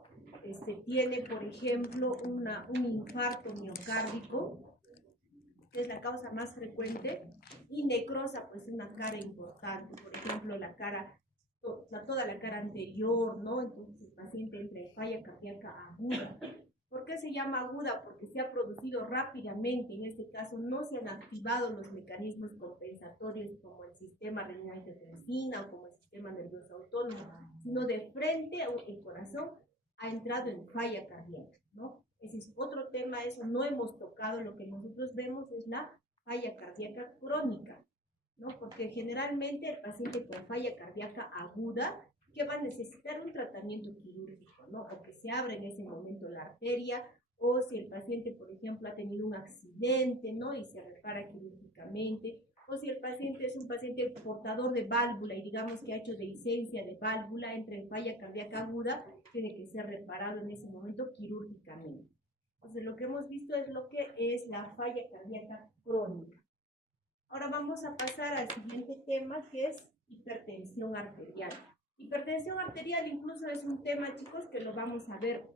tiene, por ejemplo, un infarto miocárdico, que es la causa más frecuente, y necrosa, pues una cara importante, por ejemplo, la cara, toda la cara anterior, ¿no? Entonces el paciente entra en falla cardíaca aguda. ¿Por qué se llama aguda? Porque se ha producido rápidamente, en este caso no se han activado los mecanismos compensatorios como el sistema renina-angiotensina o como el sistema nervioso autónomo, sino de frente el corazón ha entrado en falla cardíaca, ¿no? Ese es otro tema, eso no hemos tocado, lo que nosotros vemos es la falla cardíaca crónica, ¿no? Porque generalmente el paciente con falla cardíaca aguda que va a necesitar un tratamiento quirúrgico, ¿no? O que se abra en ese momento la arteria, o si el paciente, por ejemplo, ha tenido un accidente, ¿no? Y se repara quirúrgicamente, o si el paciente es un paciente portador de válvula y digamos que ha hecho dehiscencia de válvula, entra en falla cardíaca aguda, tiene que ser reparado en ese momento quirúrgicamente. Entonces, lo que hemos visto es lo que es la falla cardíaca crónica. Ahora vamos a pasar al siguiente tema, que es hipertensión arterial. Hipertensión arterial incluso es un tema, chicos, que lo vamos a ver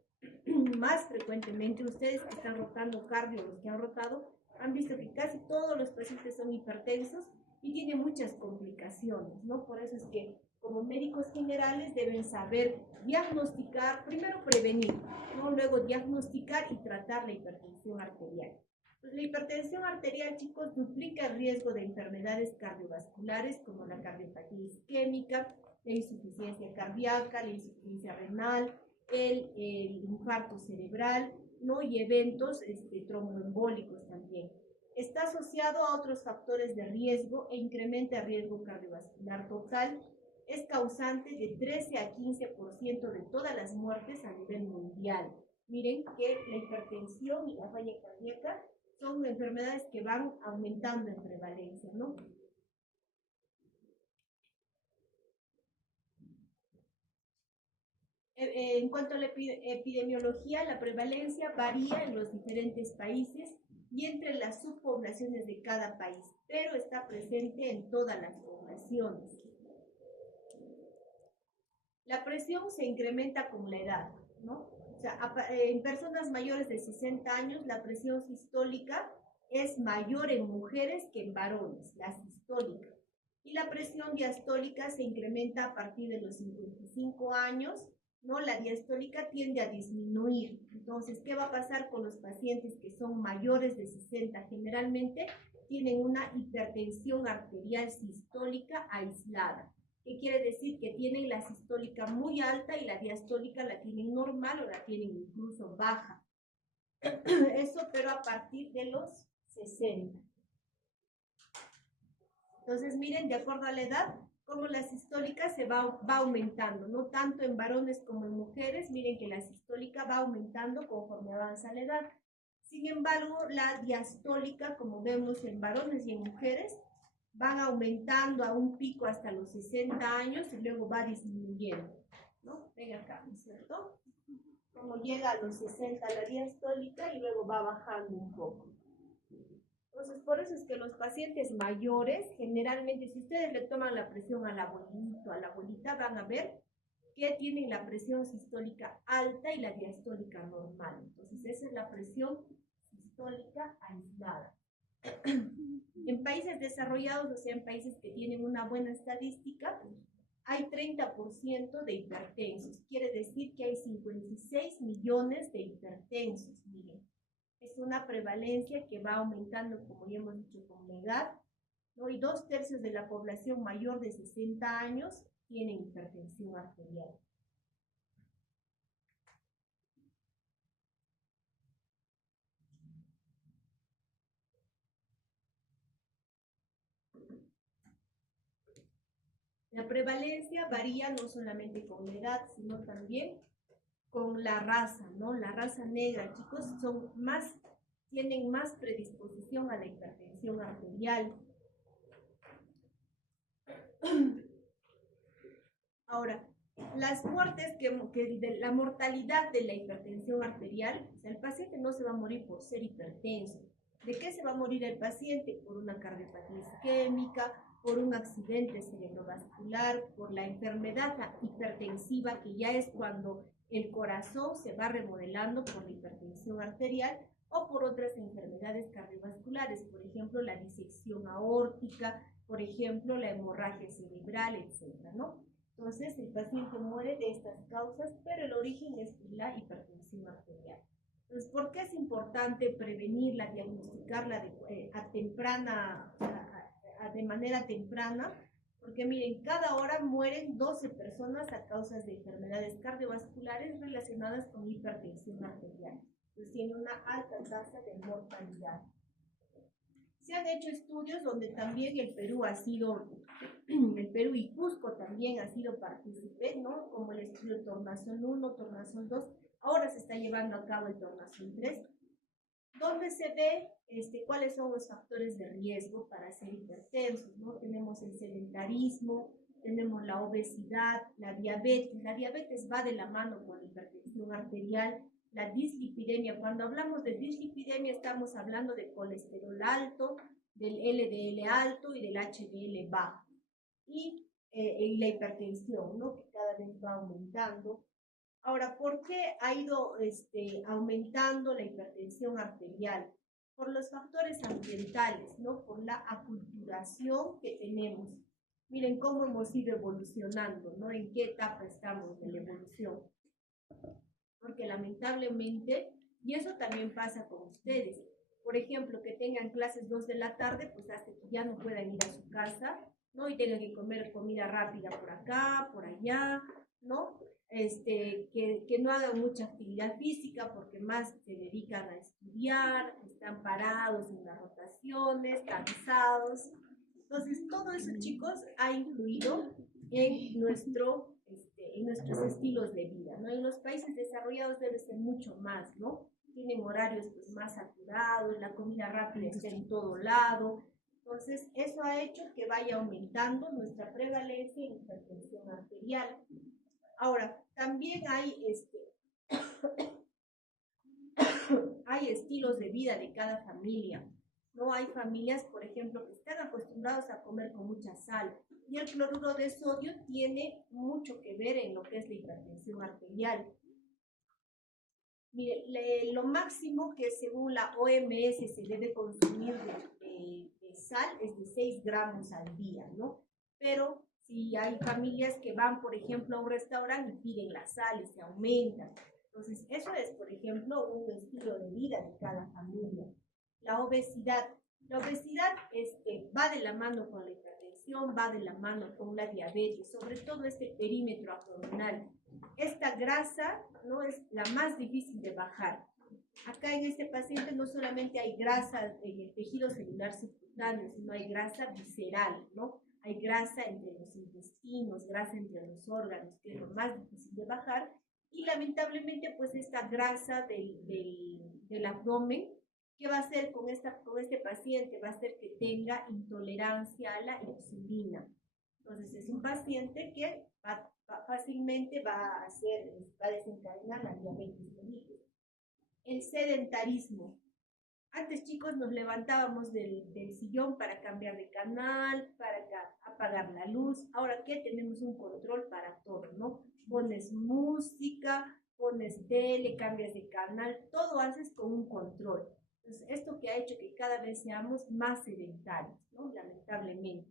más frecuentemente. Ustedes que están rotando cardio, los que han rotado, han visto que casi todos los pacientes son hipertensos y tienen muchas complicaciones, ¿no? Por eso es que como médicos generales deben saber diagnosticar, primero prevenir, ¿no? Luego diagnosticar y tratar la hipertensión arterial. Pues la hipertensión arterial, chicos, duplica el riesgo de enfermedades cardiovasculares como la cardiopatía isquémica, la insuficiencia cardíaca, la insuficiencia renal, el infarto cerebral, ¿no? Y eventos tromboembólicos también. Está asociado a otros factores de riesgo e incrementa el riesgo cardiovascular total. Es causante de 13 a 15% de todas las muertes a nivel mundial. Miren que la hipertensión y la falla cardíaca son enfermedades que van aumentando en prevalencia, ¿no? En cuanto a la epidemiología, la prevalencia varía en los diferentes países y entre las subpoblaciones de cada país, pero está presente en todas las poblaciones. La presión se incrementa con la edad, ¿no? O sea, en personas mayores de 60 años, la presión sistólica es mayor en mujeres que en varones, la sistólica. Y la presión diastólica se incrementa a partir de los 55 años, ¿no? La diastólica tiende a disminuir. Entonces, ¿qué va a pasar con los pacientes que son mayores de 60? Generalmente tienen una hipertensión arterial sistólica aislada. ¿Qué quiere decir? Que tienen la sistólica muy alta y la diastólica la tienen normal o la tienen incluso baja. Eso, pero a partir de los 60. Entonces, miren, de acuerdo a la edad, como la sistólica se va aumentando, no tanto en varones como en mujeres. Miren que la sistólica va aumentando conforme avanza la edad. Sin embargo, la diastólica, como vemos en varones y en mujeres, van aumentando a un pico hasta los 60 años y luego va disminuyendo, ¿no? Ven acá, ¿no es cierto? Como llega a los 60 la diastólica y luego va bajando un poco. Entonces, por eso es que los pacientes mayores, generalmente, si ustedes le toman la presión al abuelito, a la abuelita, van a ver que tienen la presión sistólica alta y la diastólica normal. Entonces, esa es la presión sistólica aislada. En países desarrollados, o sea, en países que tienen una buena estadística, hay 30% de hipertensos. Quiere decir que hay 56 millones de hipertensos. Miren, es una prevalencia que va aumentando, como ya hemos dicho, con la edad, ¿no? Y 2/3 de la población mayor de 60 años tienen hipertensión arterial. La prevalencia varía no solamente con la edad, sino también con la raza, ¿no? La raza negra, chicos, tienen más predisposición a la hipertensión arterial. Ahora, las muertes, la mortalidad de la hipertensión arterial, o sea, el paciente no se va a morir por ser hipertenso. ¿De qué se va a morir el paciente? Por una cardiopatía isquémica, por un accidente cerebrovascular, por la enfermedad hipertensiva, que ya es cuando el corazón se va remodelando por la hipertensión arterial, o por otras enfermedades cardiovasculares, por ejemplo, la disección aórtica, por ejemplo, la hemorragia cerebral, etcétera, ¿no? Entonces, el paciente muere de estas causas, pero el origen es la hipertensión arterial. Entonces, ¿por qué es importante prevenirla, diagnosticarla de manera temprana? Porque miren, cada hora mueren 12 personas a causa de enfermedades cardiovasculares relacionadas con hipertensión arterial. Entonces, tiene una alta tasa de mortalidad. Se han hecho estudios donde también el Perú y Cusco también ha sido partícipe, ¿no? Como el estudio Tornasol 1, Tornasol 2, ahora se está llevando a cabo el Tornasol 3, donde se ve cuáles son los factores de riesgo para ser hipertensos, ¿no? Tenemos el sedentarismo, tenemos la obesidad, la diabetes va de la mano con la hipertensión arterial, la dislipidemia. Cuando hablamos de dislipidemia estamos hablando de colesterol alto, del LDL alto y del HDL bajo. Y la hipertensión, ¿no? Que cada vez va aumentando. Ahora, ¿por qué ha ido aumentando la hipertensión arterial? Por los factores ambientales, ¿no? Por la aculturación que tenemos. Miren cómo hemos ido evolucionando, ¿no? En qué etapa estamos de la evolución. Porque lamentablemente, y eso también pasa con ustedes, por ejemplo, que tengan clases 2 de la tarde, pues hasta que ya no puedan ir a su casa, ¿no? Y tengan que comer comida rápida por acá, por allá, ¿no? Que no hagan mucha actividad física porque más se dedican a estudiar, están parados en las rotaciones, cansados. Entonces, todo eso, chicos, ha influido en nuestros estilos de vida, ¿no? En los países desarrollados debe ser mucho más, ¿no? Tienen horarios pues más saturados, la comida rápida está en todo lado. Entonces, eso ha hecho que vaya aumentando nuestra prevalencia en hipertensión arterial. Ahora, también hay estilos de vida de cada familia, ¿no? Hay familias, por ejemplo, que están acostumbrados a comer con mucha sal, y el cloruro de sodio tiene mucho que ver en lo que es la hipertensión arterial. Mire, lo máximo que según la OMS se debe consumir de sal es de 6 gramos al día, ¿no? Pero si hay familias que van, por ejemplo, a un restaurante y piden la sal y se aumenta. Entonces, eso es, por ejemplo, un estilo de vida de cada familia. La obesidad va de la mano con la hipertensión, va de la mano con la diabetes, sobre todo este perímetro abdominal. Esta grasa no es la más difícil de bajar. Acá en este paciente no solamente hay grasa en el tejido celular subcutáneo, sino hay grasa visceral, ¿no? Hay grasa entre los intestinos, grasa entre los órganos, que es lo más difícil de bajar. Y lamentablemente, pues esta grasa del abdomen ¿Qué va a hacer con este paciente? Va a hacer que tenga intolerancia a la insulina. Entonces es un paciente que fácilmente va a desencadenar la diabetes mellitus. El sedentarismo. Antes, chicos, nos levantábamos del sillón para cambiar de canal, para apagar la luz. Ahora, ¿qué? Tenemos un control para todo, ¿no? Pones música, pones tele, cambias de canal, todo haces con un control. Entonces, esto que ha hecho que cada vez seamos más sedentarios, ¿no? Lamentablemente.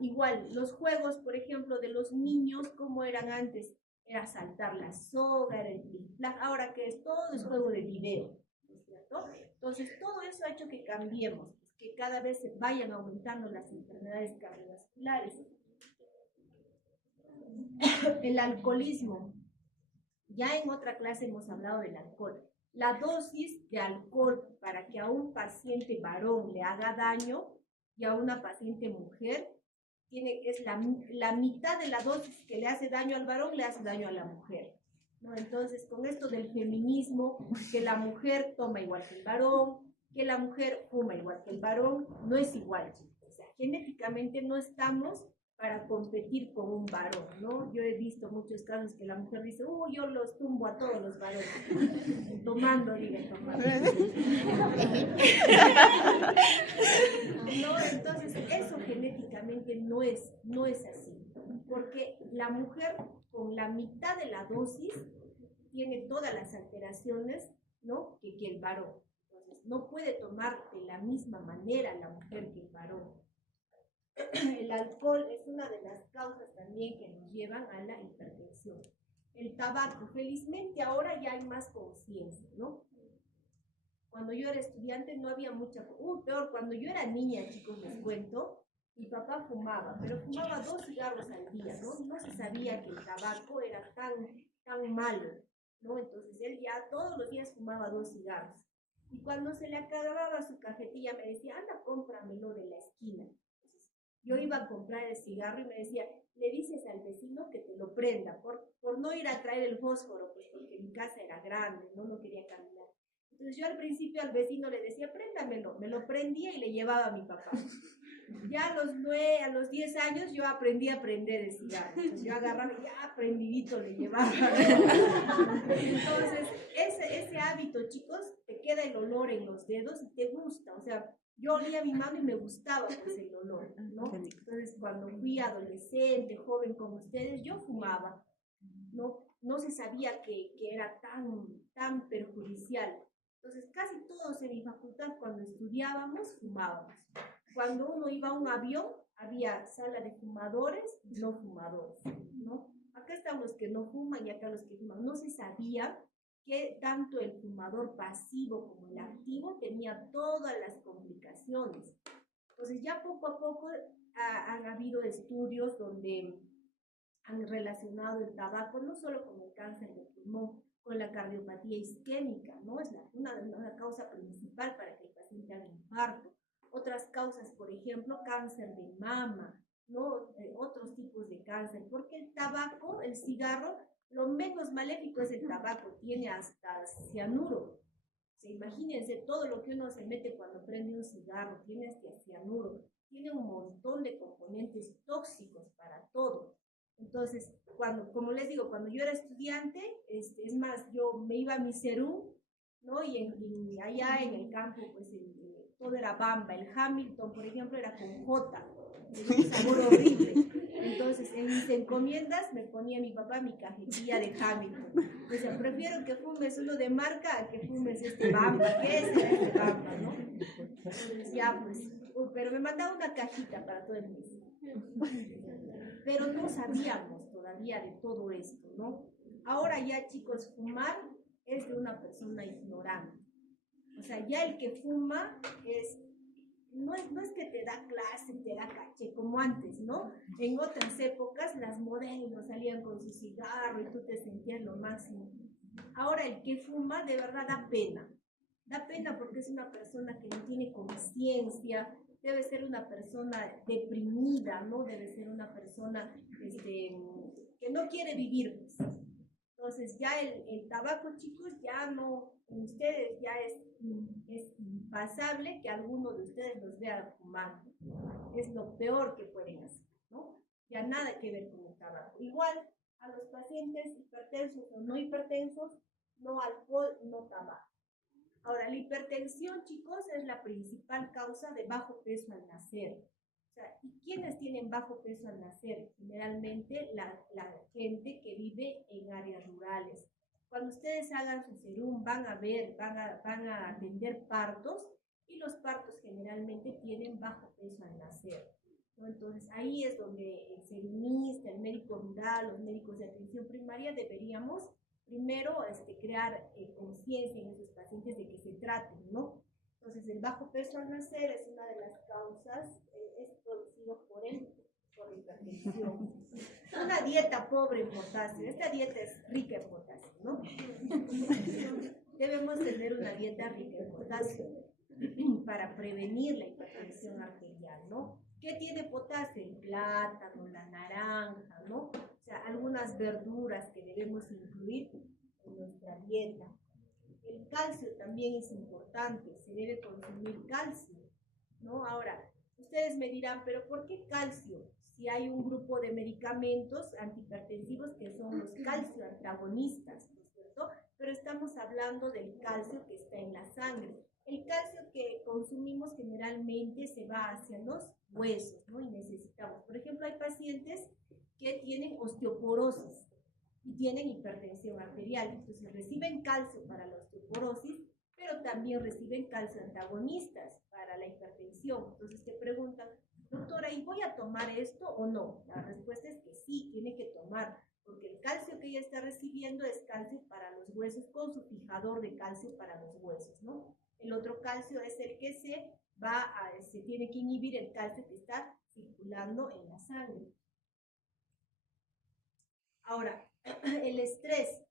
Igual, los juegos, por ejemplo, de los niños, como eran antes, era saltar la soga, era el flag. Ahora que todo es juego de video, ¿no es cierto? Entonces, todo eso ha hecho que cambiemos, que cada vez se vayan aumentando las enfermedades cardiovasculares. El alcoholismo. Ya en otra clase hemos hablado del alcohol. La dosis de alcohol para que a un paciente varón le haga daño y a una paciente mujer es la mitad de la dosis que le hace daño al varón, le hace daño a la mujer, ¿no? Entonces, con esto del feminismo, que la mujer toma igual que el varón, que la mujer fuma igual que el varón, no es igual, chicos. O sea, genéticamente no estamos para competir con un varón, ¿no? Yo he visto muchos casos que la mujer dice, yo los tumbo a todos los varones. Tomando. No, entonces eso genéticamente no es así, porque la mujer con la mitad de la dosis tiene todas las alteraciones, ¿no? que el varón. Entonces no puede tomar de la misma manera la mujer que el varón. El alcohol es una de las causas también que nos llevan a la hipertensión. El tabaco, felizmente ahora ya hay más conciencia, ¿no? Cuando yo era estudiante no había mucha... peor, cuando yo era niña, chicos, les cuento, mi papá fumaba, pero fumaba 2 cigarros al día, ¿no? No se sabía que el tabaco era tan malo, ¿no? Entonces él ya todos los días fumaba 2 cigarros. Y cuando se le acababa su cajetilla me decía, anda, cómpramelo de la esquina. Entonces, yo iba a comprar el cigarro y me decía, le dices al vecino que te lo prenda, por no ir a traer el fósforo, pues porque mi casa era grande, no quería caminar. Entonces yo al principio al vecino le decía, préndamelo, me lo prendía y le llevaba a mi papá. Ya a los 10 años yo aprendí a prender el cigarro. Entonces yo agarraba y ya prendidito le llevaba. Entonces ese hábito, chicos, te queda el olor en los dedos y te gusta. O sea, yo olía a mi mano y me gustaba pues el olor, ¿no? Entonces cuando fui adolescente, joven como ustedes, yo fumaba, no se sabía que era tan perjudicial. Entonces, casi todos en mi facultad, cuando estudiábamos, fumábamos. Cuando uno iba a un avión, había sala de fumadores y no fumadores, ¿no? Acá están los que no fuman y acá los que fuman. No se sabía que tanto el fumador pasivo como el activo tenía todas las complicaciones. Entonces, ya poco a poco han habido estudios donde han relacionado el tabaco no solo con el cáncer de pulmón, con la cardiopatía isquémica, ¿no? Es una causa principal para que el paciente haga infarto. Otras causas, por ejemplo, cáncer de mama, ¿no? Otros tipos de cáncer, porque el tabaco, el cigarro, lo menos maléfico es el tabaco, tiene hasta cianuro. O sea, imagínense todo lo que uno se mete cuando prende un cigarro, tiene hasta cianuro, tiene un montón de componentes tóxicos para todo. Entonces, como les digo, cuando yo era estudiante, es más, yo me iba a mi Cerú, ¿no? Y allá en el campo, pues todo era bamba. El Hamilton, por ejemplo, era con J, de un sabor horrible. Entonces, en mis encomiendas me ponía mi papá mi cajetilla de Hamilton. O sea, prefiero que fumes uno de marca a que fumes este bamba. ¿Qué es este bamba, no? Entonces, ya, pues, pero me mandaba una cajita para todo el mes. Pero no sabíamos todavía de todo esto, ¿no? Ahora ya, chicos, fumar es de una persona ignorante. O sea, ya el que fuma no es que te da clase, te da caché, como antes, ¿no? En otras épocas las modelos salían con su cigarro y tú te sentías lo máximo. Ahora el que fuma de verdad da pena. Da pena porque es una persona que no tiene conciencia, debe ser una persona deprimida, ¿no? Debe ser una persona que no quiere vivir. Entonces ya el tabaco, chicos, ya no, en ustedes ya es impasable que alguno de ustedes los vea fumando. Es lo peor que pueden hacer, ¿no? Ya nada que ver con el tabaco. Igual a los pacientes hipertensos o no hipertensos, no alcohol, no tabaco. Ahora, la hipertensión, chicos, es la principal causa de bajo peso al nacer. O sea, ¿y quiénes tienen bajo peso al nacer? Generalmente la gente que vive en áreas rurales. Cuando ustedes hagan su serum, van a ver, van a atender partos, y los partos generalmente tienen bajo peso al nacer, ¿no? Entonces, ahí es donde el serumista, el médico rural, los médicos de atención primaria deberíamos primero crear conciencia en esos pacientes de que se traten, ¿no? Entonces, el bajo peso al nacer es una de las causas, es producido por la hipertensión. Una dieta pobre en potasio, esta dieta es rica en potasio, ¿no? Debemos tener una dieta rica en potasio para prevenir la hipertensión arterial, ¿no? ¿Qué tiene potasio? El plátano, la naranja, ¿no? O sea, algunas verduras que debemos incluir en nuestra dieta. El calcio también es importante, se debe consumir calcio, ¿no? Ahora, ustedes me dirán, ¿pero por qué calcio? Si hay un grupo de medicamentos antihipertensivos que son los calcio antagonistas, ¿no es cierto? Pero estamos hablando del calcio que está en la sangre. El calcio que consumimos generalmente se va hacia los huesos, ¿no? Y necesitamos, por ejemplo, hay pacientes que tienen osteoporosis y tienen hipertensión arterial, entonces reciben calcio para la osteoporosis, pero también reciben calcio antagonistas para la hipertensión. Entonces te preguntan, doctora, ¿y voy a tomar esto o no? La respuesta es que sí, tiene que tomar, porque el calcio que ella está recibiendo es calcio para los huesos con su fijador de calcio para los huesos, ¿no? El otro calcio es el que se tiene que inhibir el calcio que está circulando en la sangre. Ahora, el estrés,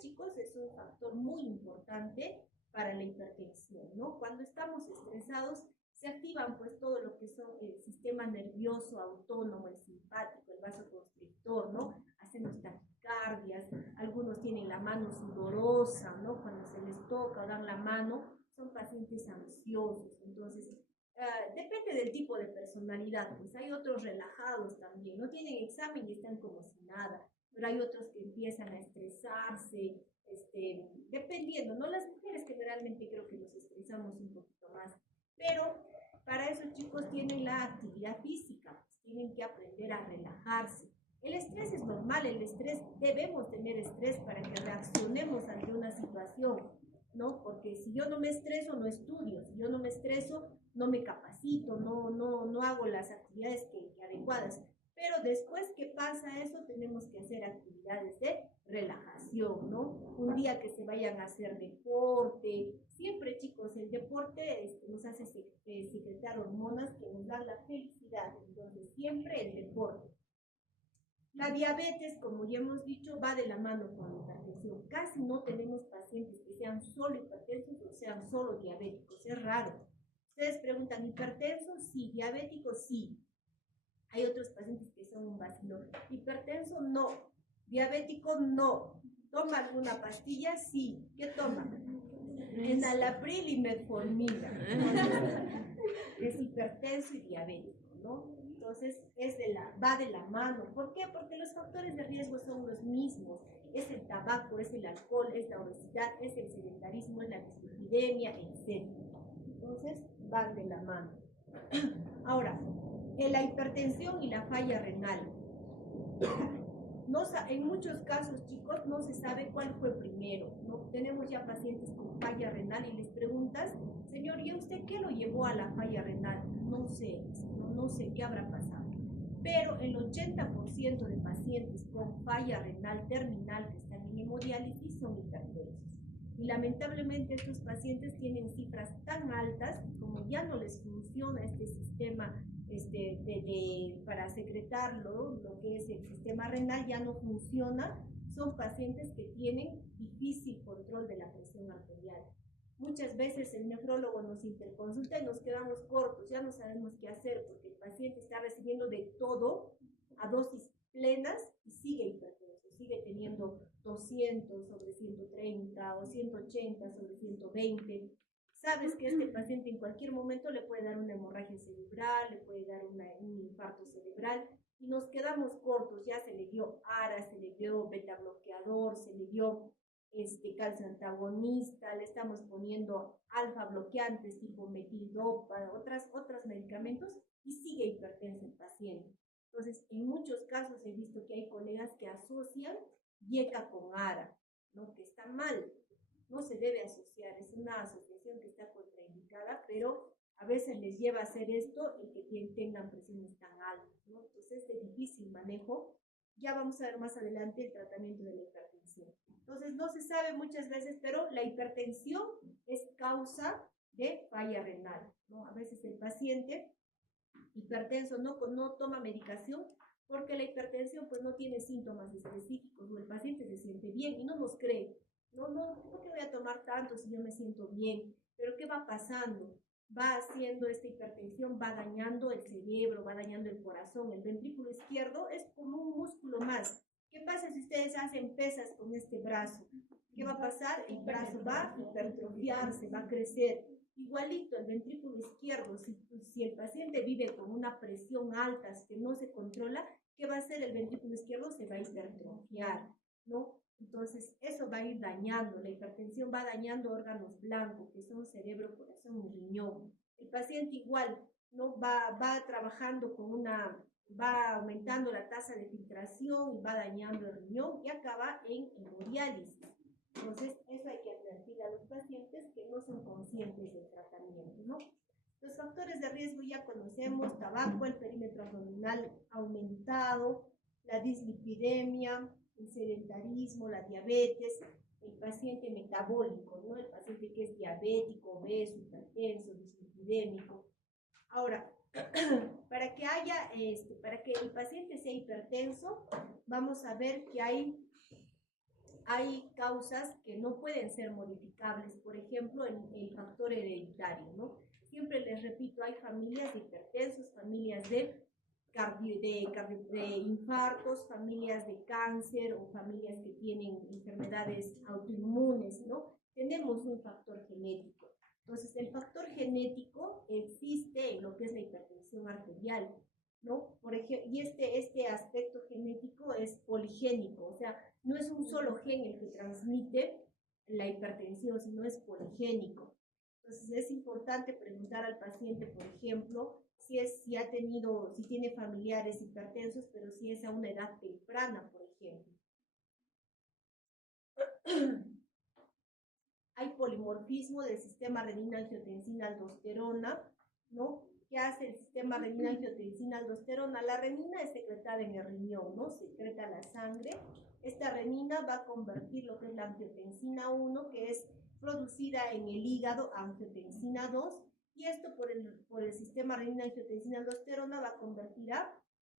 chicos, es un factor muy importante para la hipertensión, ¿no? Cuando estamos estresados, se activan pues todo lo que son el sistema nervioso autónomo, el simpático, el vasoconstrictor, ¿no? Hacemos taquicardias, algunos tienen la mano sudorosa, ¿no? Cuando se les toca o dan la mano, son pacientes ansiosos. Entonces, depende del tipo de personalidad, pues hay otros relajados también, no tienen examen y están como si nada, pero hay otros que empiezan a estresarse, dependiendo, ¿no? Las mujeres generalmente creo que nos estresamos un poquito más, pero para eso, chicos, tienen la actividad física, pues tienen que aprender a relajarse. El estrés es normal, debemos tener estrés para que reaccionemos ante una situación, ¿no? Porque si yo no me estreso, no estudio, si yo no me estreso, no me capacito, no hago las actividades adecuadas. Pero después que pasa eso, tenemos que hacer actividades de relajación, ¿no? Un día que se vayan a hacer deporte. Siempre, chicos, el deporte nos hace secretar hormonas que nos dan la felicidad. Entonces, siempre el deporte. La diabetes, como ya hemos dicho, va de la mano con la hipertensión. Casi no tenemos pacientes que sean solo hipertensos o sean solo diabéticos. Es raro. Ustedes preguntan, ¿hipertensos? Sí. ¿Diabéticos? Sí. Hay otros pacientes que son un vacilo. Hipertenso, no. Diabético, no. ¿Toma alguna pastilla? Sí. ¿Qué toma? Enalapril y metformina. Es hipertenso y diabético, ¿no? Entonces, va de la mano. ¿Por qué? Porque los factores de riesgo son los mismos. Es el tabaco, es el alcohol, es la obesidad, es el sedentarismo, es la dislipidemia, etc. Entonces, van de la mano. Ahora, la hipertensión y la falla renal. En muchos casos, chicos, no se sabe cuál fue primero, ¿no? Tenemos ya pacientes con falla renal y les preguntas, señor, ¿y usted qué lo llevó a la falla renal? No sé, no sé qué habrá pasado. Pero el 80% de pacientes con falla renal terminal que están en hemodiálisis son hipertensos. Y lamentablemente estos pacientes tienen cifras tan altas como ya no les funciona este sistema para secretarlo, lo que es el sistema renal ya no funciona. Son pacientes que tienen difícil control de la presión arterial. Muchas veces el nefrólogo nos interconsulta y nos quedamos cortos, ya no sabemos qué hacer porque el paciente está recibiendo de todo a dosis plenas y sigue hipertenso, sigue teniendo 200 sobre 130 o 180 sobre 120, sabes que este paciente en cualquier momento le puede dar una hemorragia cerebral, le puede dar un infarto cerebral, y nos quedamos cortos. Ya se le dio ARA, se le dio beta bloqueador, se le dio calcio antagonista, le estamos poniendo alfa bloqueantes tipo metildopa, otros medicamentos, y sigue hipertenso el paciente. Entonces, en muchos casos he visto que hay colegas que asocian IECA con ARA, ¿no? Que está mal, no se debe asociar, es una asociación que está contraindicada, pero a veces les lleva a hacer esto el que tengan presiones tan altas, ¿no? Entonces es de difícil manejo. Ya vamos a ver más adelante el tratamiento de la hipertensión. Entonces no se sabe muchas veces, pero la hipertensión es causa de falla renal, ¿no? A veces el paciente hipertenso no toma medicación porque la hipertensión pues no tiene síntomas específicos, o el paciente se siente bien y no nos cree. ¿Por qué voy a tomar tanto si yo me siento bien? Pero ¿qué va pasando? Va haciendo esta hipertensión, va dañando el cerebro, va dañando el corazón. El ventrículo izquierdo es como un músculo más. ¿Qué pasa si ustedes hacen pesas con este brazo? ¿Qué va a pasar? El brazo va a hipertrofiarse, va a crecer. Igualito el ventrículo izquierdo, si el paciente vive con una presión alta, que no se controla, ¿qué va a hacer el ventrículo izquierdo? Se va a hipertrofiar, ¿no? Entonces, eso va a ir dañando, la hipertensión va dañando órganos blancos, que son cerebro, corazón y riñón. El paciente igual, ¿no? Va trabajando va aumentando la tasa de filtración y va dañando el riñón y acaba en hemodiálisis. Entonces, eso hay que advertir a los pacientes que no son conscientes del tratamiento, ¿no? Los factores de riesgo ya conocemos: tabaco, el perímetro abdominal aumentado, la dislipidemia, el sedentarismo, la diabetes, el paciente metabólico, ¿no? El paciente que es diabético, obeso, hipertenso, dislipidémico. Ahora, para que el paciente sea hipertenso, vamos a ver que hay causas que no pueden ser modificables, por ejemplo, el factor hereditario, ¿no? Siempre les repito, hay familias de hipertensos, familias de infartos, familias de cáncer o familias que tienen enfermedades autoinmunes, ¿no? Tenemos un factor genético. Entonces, el factor genético existe en lo que es la hipertensión arterial, ¿no? Por ejemplo, y este aspecto genético es poligénico, o sea, no es un solo gen el que transmite la hipertensión, sino es poligénico. Entonces es importante preguntar al paciente, por ejemplo, si tiene familiares hipertensos, pero si es a una edad temprana, por ejemplo. Hay polimorfismo del sistema renina-angiotensina-aldosterona, ¿no? ¿Qué hace el sistema renina-angiotensina-aldosterona? La renina es secretada en el riñón, ¿no? Secreta la sangre. Esta renina va a convertir lo que es la angiotensina 1, que es producida en el hígado, a angiotensina 2, y esto por el sistema renina-angiotensina-aldosterona va a convertir a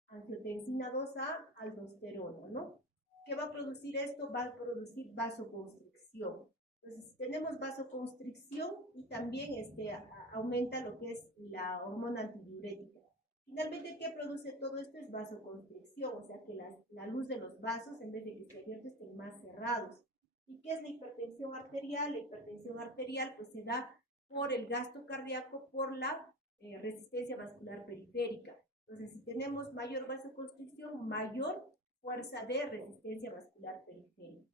angiotensina 2 a aldosterona, ¿no? ¿Qué va a producir esto? Va a producir vasoconstricción. Entonces, tenemos vasoconstricción y también aumenta lo que es la hormona antidiurética. Finalmente, ¿qué produce todo esto? Es vasoconstricción, o sea que la luz de los vasos, en vez de que estén abiertos, estén más cerrados. ¿Y qué es la hipertensión arterial? La hipertensión arterial pues se da por el gasto cardíaco, por la resistencia vascular periférica. Entonces, si tenemos mayor vasoconstricción, mayor fuerza de resistencia vascular periférica.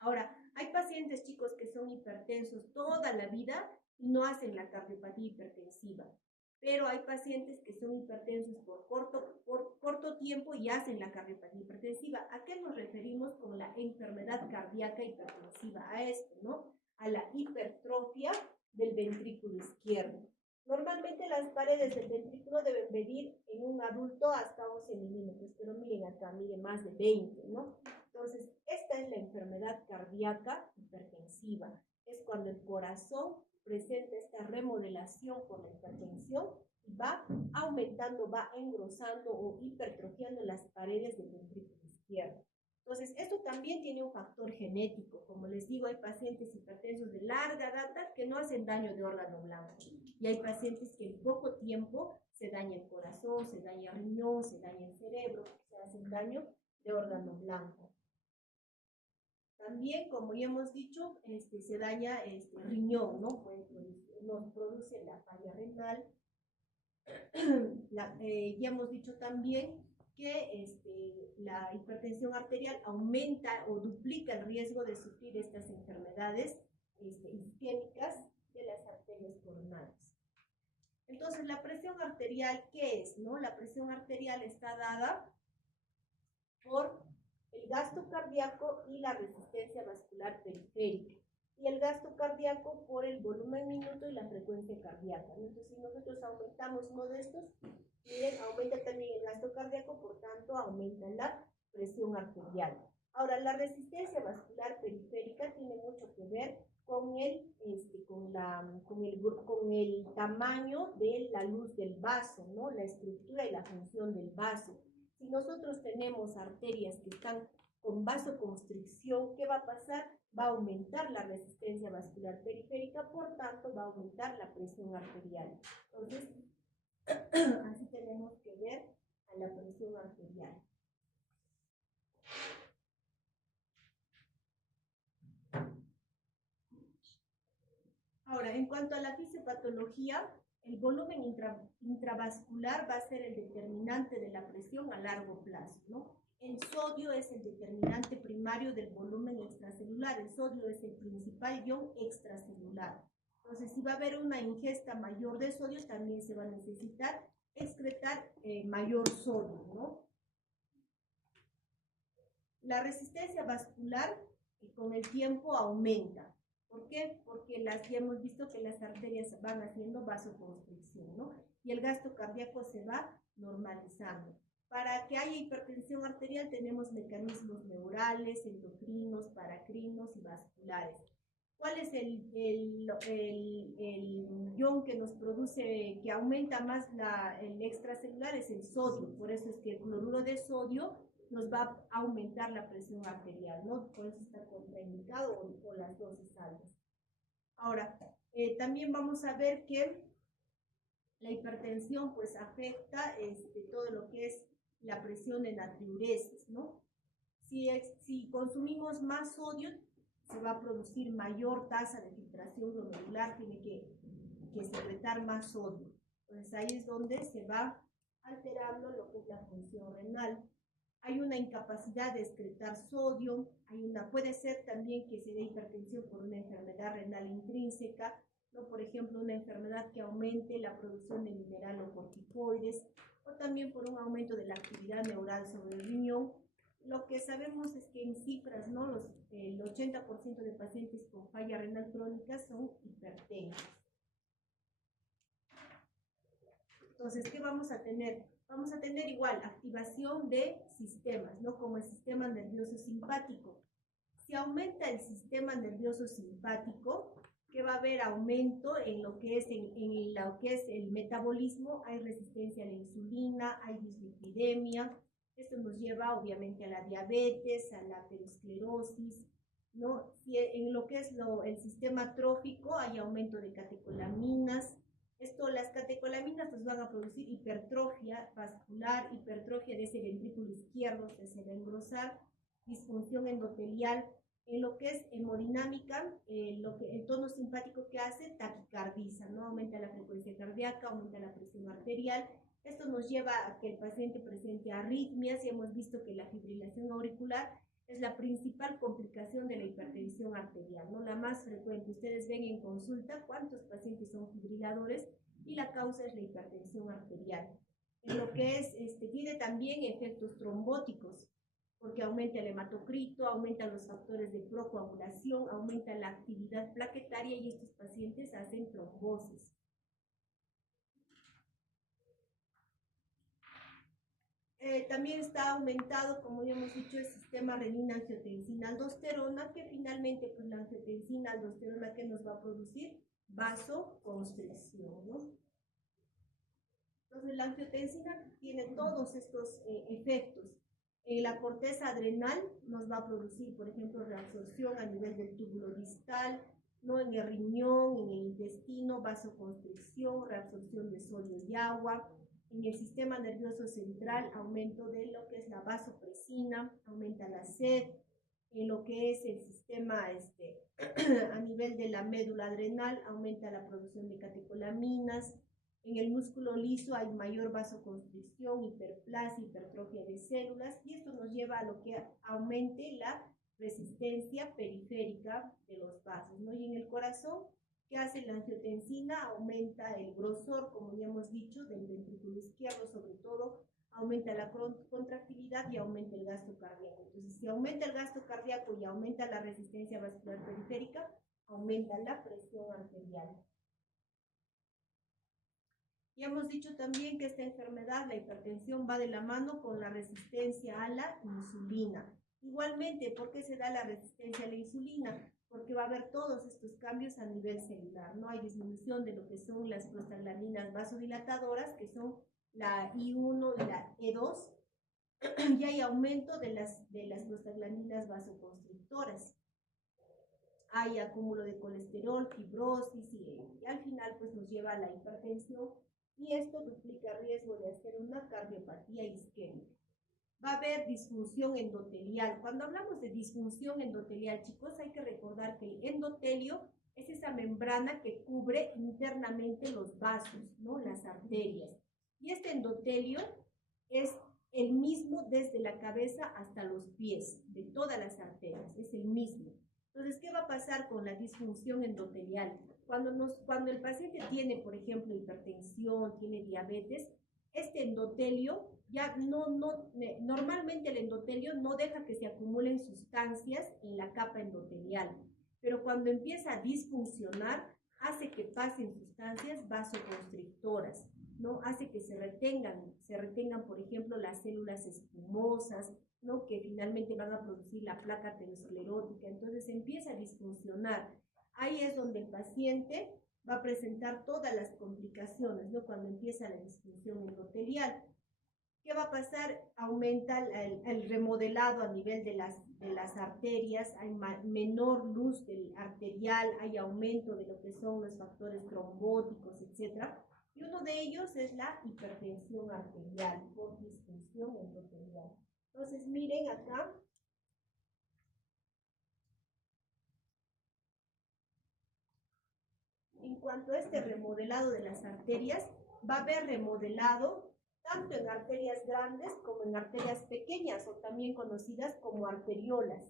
Ahora, hay pacientes, chicos, que son hipertensos toda la vida y no hacen la cardiopatía hipertensiva. Pero hay pacientes que son hipertensos por corto tiempo y hacen la cardiopatía hipertensiva. ¿A qué nos referimos con la enfermedad cardíaca hipertensiva? A esto, ¿no? A la hipertrofia del ventrículo izquierdo. Normalmente las paredes del ventrículo deben medir en un adulto hasta 11 milímetros, pero miren acá, miren más de 20, ¿no? Entonces, esta es la enfermedad cardíaca hipertensiva. Es cuando el corazón presenta esta remodelación por la hipertensión y va aumentando, va engrosando o hipertrofiando las paredes del ventrículo izquierdo. Entonces, esto también tiene un factor genético. Como les digo, hay pacientes hipertensos de larga data que no hacen daño de órgano blanco. Y hay pacientes que en poco tiempo se daña el corazón, se daña el riñón, se daña el cerebro, se hacen daño de órgano blanco. También, como ya hemos dicho, se daña el riñón, ¿no? Nos produce la falla renal. Ya hemos dicho también que la hipertensión arterial aumenta o duplica el riesgo de sufrir estas enfermedades isquémicas de las arterias coronarias. Entonces, la presión arterial, ¿qué es? ¿No? La presión arterial está dada por el gasto cardíaco y la resistencia vascular periférica. Y el gasto cardíaco por el volumen minuto y la frecuencia cardíaca. Entonces, si nosotros aumentamos uno de estos, miren, aumenta también el gasto cardíaco, por tanto, aumenta la presión arterial. Ahora, la resistencia vascular periférica tiene mucho que ver con el tamaño de la luz del vaso, ¿no? La estructura y la función del vaso. Si nosotros tenemos arterias que están con vasoconstricción, ¿qué va a pasar? Va a aumentar la resistencia vascular periférica, por tanto, va a aumentar la presión arterial. Entonces, así tenemos que ver a la presión arterial. Ahora, en cuanto a la fisiopatología, el volumen intravascular va a ser el determinante de la presión a largo plazo, ¿no? El sodio es el determinante primario del volumen extracelular. El sodio es el principal ion extracelular. Entonces, si va a haber una ingesta mayor de sodio, también se va a necesitar excretar mayor sodio, ¿no? La resistencia vascular con el tiempo aumenta. ¿Por qué? Porque ya hemos visto que las arterias van haciendo vasoconstricción, ¿no? Y el gasto cardíaco se va normalizando. Para que haya hipertensión arterial tenemos mecanismos neurales, endocrinos, paracrinos y vasculares. ¿Cuál es el ion que nos produce, que aumenta más el extracelular? Es el sodio. Por eso es que el cloruro de sodio nos va a aumentar la presión arterial, ¿no? Por eso está contraindicado o las dosis altas. Ahora, también vamos a ver que la hipertensión pues afecta todo lo que es la presión en la diuresis, ¿no? Si consumimos más sodio, se va a producir mayor tasa de filtración glomerular, tiene que secretar más sodio. Entonces ahí es donde se va alterando lo que es la función renal. Hay una incapacidad de excretar sodio, puede ser también que se dé hipertensión por una enfermedad renal intrínseca, ¿no? Por ejemplo, una enfermedad que aumente la producción de mineralocorticoides, o también por un aumento de la actividad neural sobre el riñón. Lo que sabemos es que en cifras, ¿no? El 80% de pacientes con falla renal crónica son hipertensos. Entonces, ¿qué vamos a tener? Vamos a tener igual activación de sistemas, ¿no? Como el sistema nervioso simpático. Si aumenta el sistema nervioso simpático, que va a haber aumento en lo que es, el metabolismo, hay resistencia a la insulina, hay dislipidemia. Esto nos lleva obviamente a la diabetes, a la aterosclerosis, ¿no? Si en lo que es el sistema trófico hay aumento de catecolaminas. Las catecolaminas nos van a producir hipertrofia vascular, hipertrofia de ese ventrículo izquierdo, se va a engrosar, disfunción endotelial. En lo que es hemodinámica, el tono simpático que hace, taquicardiza, ¿no? Aumenta la frecuencia cardíaca, aumenta la presión arterial. Esto nos lleva a que el paciente presente arritmias, y hemos visto que la fibrilación auricular es la principal complicación de la hipertensión arterial, ¿no? La más frecuente. Ustedes ven en consulta cuántos pacientes son fibriladores y la causa es la hipertensión arterial. En lo que es, tiene también efectos trombóticos, porque aumenta el hematocrito, aumentan los factores de procoagulación, aumenta la actividad plaquetaria y estos pacientes hacen trombosis. También está aumentado, como ya hemos dicho, el sistema renina-angiotensina-aldosterona, que finalmente, pues la angiotensina-aldosterona, que nos va a producir vasoconstricción, ¿no? Entonces, la angiotensina tiene todos estos efectos. La corteza adrenal nos va a producir, por ejemplo, reabsorción a nivel del túbulo distal, ¿no? En el riñón, en el intestino, vasoconstricción, reabsorción de sodio y agua. En el sistema nervioso central, aumento de lo que es la vasopresina, aumenta la sed, en lo que es el sistema a nivel de la médula adrenal, aumenta la producción de catecolaminas. En el músculo liso hay mayor vasoconstricción, hiperplasia, hipertrofia de células, y esto nos lleva a lo que aumente la resistencia periférica de los vasos, ¿no? Y en el corazón, ¿qué hace la angiotensina? Aumenta el grosor, como ya hemos dicho, del ventrículo izquierdo, sobre todo aumenta la contractilidad y aumenta el gasto cardíaco. Entonces, si aumenta el gasto cardíaco y aumenta la resistencia vascular periférica, aumenta la presión arterial. Ya hemos dicho también que esta enfermedad, la hipertensión, va de la mano con la resistencia a la insulina. Igualmente, ¿por qué se da la resistencia a la insulina? Porque va a haber todos estos cambios a nivel celular, ¿no? Hay disminución de lo que son las prostaglandinas vasodilatadoras, que son la I1 y la E2, y hay aumento de las prostaglandinas vasoconstrictoras. Hay acúmulo de colesterol, fibrosis, y al final pues nos lleva a la hipertensión, y esto duplica riesgo de hacer una cardiopatía isquémica. Va a haber disfunción endotelial. Cuando hablamos de disfunción endotelial, chicos, hay que recordar que el endotelio es esa membrana que cubre internamente los vasos, ¿no? Las arterias. Y este endotelio es el mismo desde la cabeza hasta los pies, de todas las arterias, es el mismo. Entonces, ¿qué va a pasar con la disfunción endotelial? Cuando el paciente tiene, por ejemplo, hipertensión, tiene diabetes, este endotelio ya normalmente el endotelio no deja que se acumulen sustancias en la capa endotelial, pero cuando empieza a disfuncionar, hace que pasen sustancias vasoconstrictoras, ¿no? Hace que se retengan, por ejemplo, las células espumosas, ¿no? Que finalmente van a producir la placa aterosclerótica. Entonces empieza a disfuncionar. Ahí es donde el paciente va a presentar todas las complicaciones, ¿no? Cuando empieza la disfunción endotelial. ¿Qué va a pasar? Aumenta el remodelado a nivel de las arterias, hay menor luz arterial, hay aumento de lo que son los factores trombóticos, etc. Y uno de ellos es la hipertensión arterial por disfunción endotelial. Entonces, miren acá. En cuanto a este remodelado de las arterias, va a haber remodelado tanto en arterias grandes como en arterias pequeñas, o también conocidas como arteriolas.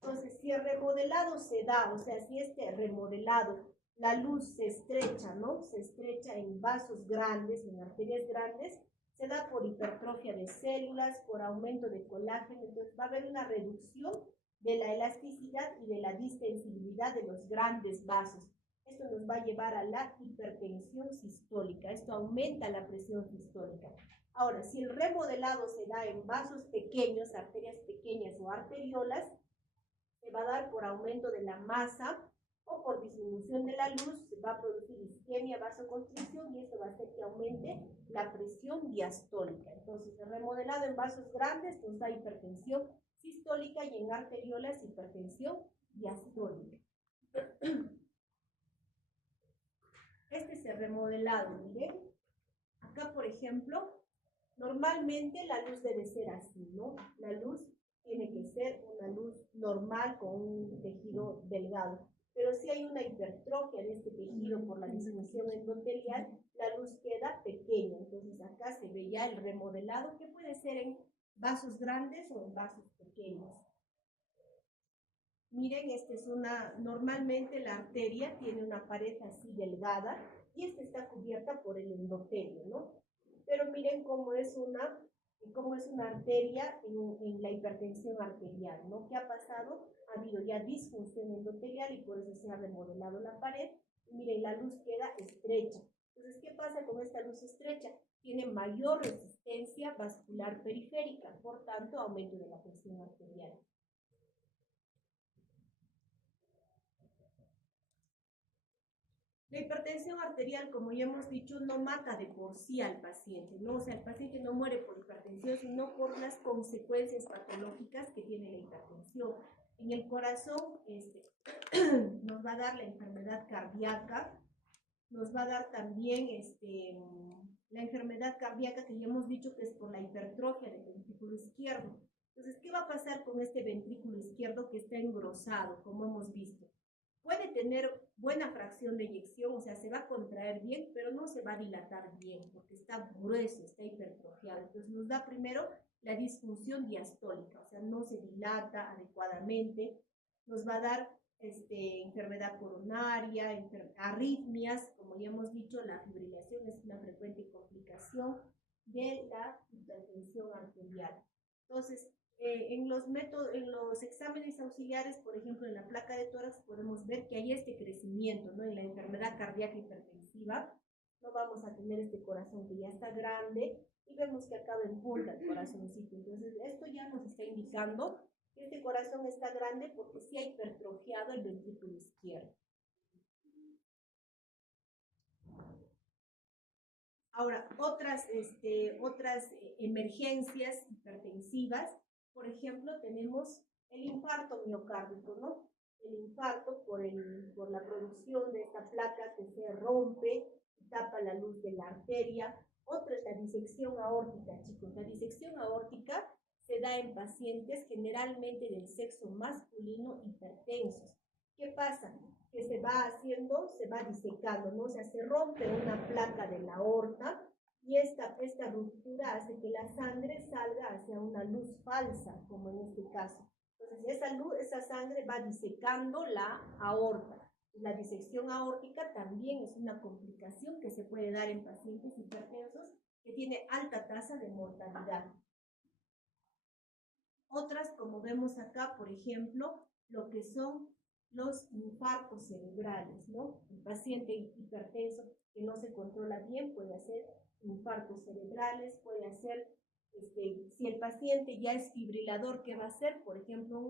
Entonces, si el remodelado se da, o sea, si este remodelado, la luz se estrecha, ¿no? Se estrecha en vasos grandes, en arterias grandes, se da por hipertrofia de células, por aumento de colágeno. Entonces, va a haber una reducción de la elasticidad y de la distensibilidad de los grandes vasos. Esto nos va a llevar a la hipertensión sistólica. Esto aumenta la presión sistólica. Ahora, si el remodelado se da en vasos pequeños, arterias pequeñas o arteriolas, se va a dar por aumento de la masa o por disminución de la luz, se va a producir isquemia, vasoconstricción, y esto va a hacer que aumente la presión diastólica. Entonces, el remodelado en vasos grandes nos da hipertensión sistólica, y en arteriolas hipertensión diastólica. Este es el remodelado, miren. Acá, por ejemplo, normalmente la luz debe ser así, ¿no? La luz tiene que ser una luz normal con un tejido delgado. Pero si hay una hipertrofia de este tejido por la disfunción endotelial, la luz queda pequeña. Entonces acá se ve ya el remodelado, que puede ser en vasos grandes o en vasos pequeños. Miren, normalmente la arteria tiene una pared así delgada, y esta está cubierta por el endotelio, ¿no? Pero miren cómo es una arteria en la hipertensión arterial, ¿no? ¿Qué ha pasado? Ha habido ya disfunción endotelial, y por eso se ha remodelado la pared. Y miren, la luz queda estrecha. Entonces, ¿qué pasa con esta luz estrecha? Tiene mayor resistencia vascular periférica, por tanto, aumento de la presión arterial. La hipertensión arterial, como ya hemos dicho, no mata de por sí al paciente, ¿no? O sea, el paciente no muere por hipertensión, sino por las consecuencias patológicas que tiene la hipertensión. En el corazón nos va a dar la enfermedad cardíaca, nos va a dar también la enfermedad cardíaca, que ya hemos dicho que es por la hipertrofia del ventrículo izquierdo. Entonces, ¿qué va a pasar con este ventrículo izquierdo que está engrosado, como hemos visto? Puede tener buena fracción de eyección, o sea, se va a contraer bien, pero no se va a dilatar bien, porque está grueso, está hipertrofiado. Entonces, nos da primero la disfunción diastólica, o sea, no se dilata adecuadamente, nos va a dar enfermedad coronaria, arritmias, como ya hemos dicho, la fibrilación es una frecuente complicación de la hipertensión arterial. Entonces, en los exámenes auxiliares, por ejemplo, en la placa de tórax, podemos ver que hay este crecimiento, ¿no? En la enfermedad cardíaca hipertensiva, no vamos a tener este corazón que ya está grande y vemos que acaba en punta el corazoncito. Entonces, esto ya nos está indicando que este corazón está grande porque sí ha hipertrofiado el ventrículo izquierdo. Ahora, otras emergencias hipertensivas, por ejemplo, tenemos el infarto miocárdico, ¿no? El infarto por la producción de esta placa que se rompe y tapa la luz de la arteria. Otra es la disección aórtica, chicos. La disección aórtica se da en pacientes generalmente del sexo masculino hipertensos. ¿Qué pasa? Que se va disecando, ¿no? O sea, se rompe una placa de la aorta y esta ruptura hace que la sangre salga hacia una luz falsa, como en este caso. Entonces, esa sangre va disecando la aorta. La disección aórtica también es una complicación que se puede dar en pacientes hipertensos que tiene alta tasa de mortalidad. Otras, como vemos acá, por ejemplo, lo que son los infartos cerebrales, ¿no? El paciente hipertenso que no se controla bien puede hacer infartos cerebrales, puede hacer, si el paciente ya es fibrilador, ¿qué va a hacer? Por ejemplo,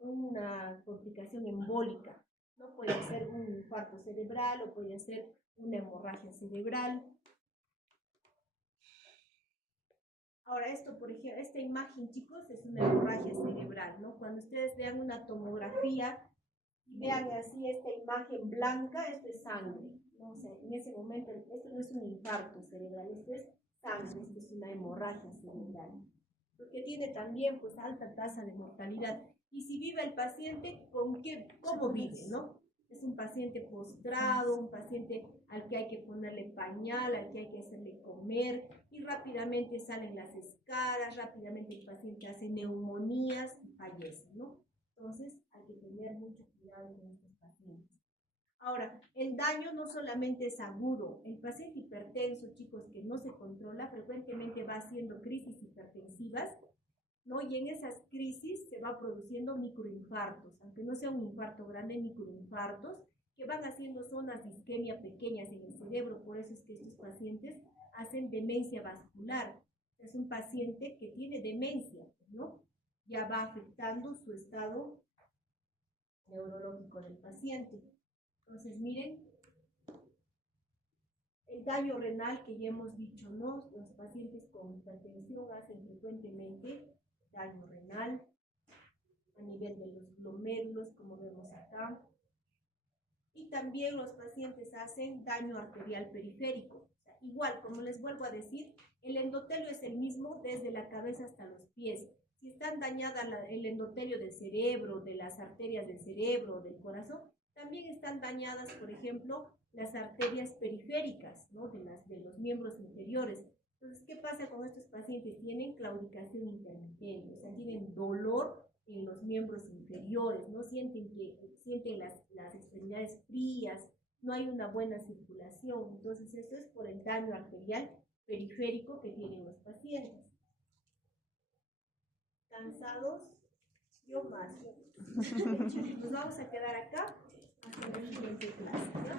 una complicación embólica, ¿no? Puede ser un infarto cerebral o puede ser una hemorragia cerebral. Ahora, esto, por ejemplo, esta imagen, chicos, es una hemorragia cerebral, ¿no? Cuando ustedes vean una tomografía y vean así esta imagen blanca, esto es sangre, ¿no? O sea, en ese momento, esto no es un infarto cerebral, esto es sangre, esto es una hemorragia cerebral, porque tiene también, pues, alta tasa de mortalidad. Y si vive el paciente, ¿cómo vive, no? Es un paciente postrado, un paciente al que hay que ponerle pañal, al que hay que hacerle comer, y rápidamente salen las escaras, rápidamente el paciente hace neumonías y fallece, ¿no? Entonces hay que tener mucho cuidado con estos pacientes. Ahora, el daño no solamente es agudo, el paciente hipertenso, chicos, que no se controla, frecuentemente va haciendo crisis hipertensivas, ¿no? Y en esas crisis se va produciendo microinfartos, aunque no sea un infarto grande, microinfartos, que van haciendo zonas de isquemia pequeñas en el cerebro. Por eso es que estos pacientes hacen demencia vascular. Es un paciente que tiene demencia, ¿no? Ya va afectando su estado neurológico del paciente. Entonces, miren, el daño renal que ya hemos dicho, ¿no? Los pacientes con hipertensión hacen frecuentemente daño renal a nivel de los glomérulos, como vemos acá. Y también los pacientes hacen daño arterial periférico. O sea, igual, como les vuelvo a decir, el endotelio es el mismo desde la cabeza hasta los pies. Si están dañadas el endotelio del cerebro, de las arterias del cerebro, del corazón, también están dañadas, por ejemplo, las arterias periféricas, ¿no? de los miembros inferiores. Entonces, ¿qué pasa con estos pacientes? Tienen claudicación intermitente, o sea, tienen dolor en los miembros inferiores, ¿no? Sienten las extremidades frías, no hay una buena circulación. Entonces, eso es por el daño arterial periférico que tienen los pacientes. ¿Cansados? Yo más. Nos vamos a quedar acá hasta la siguiente clase, ¿no?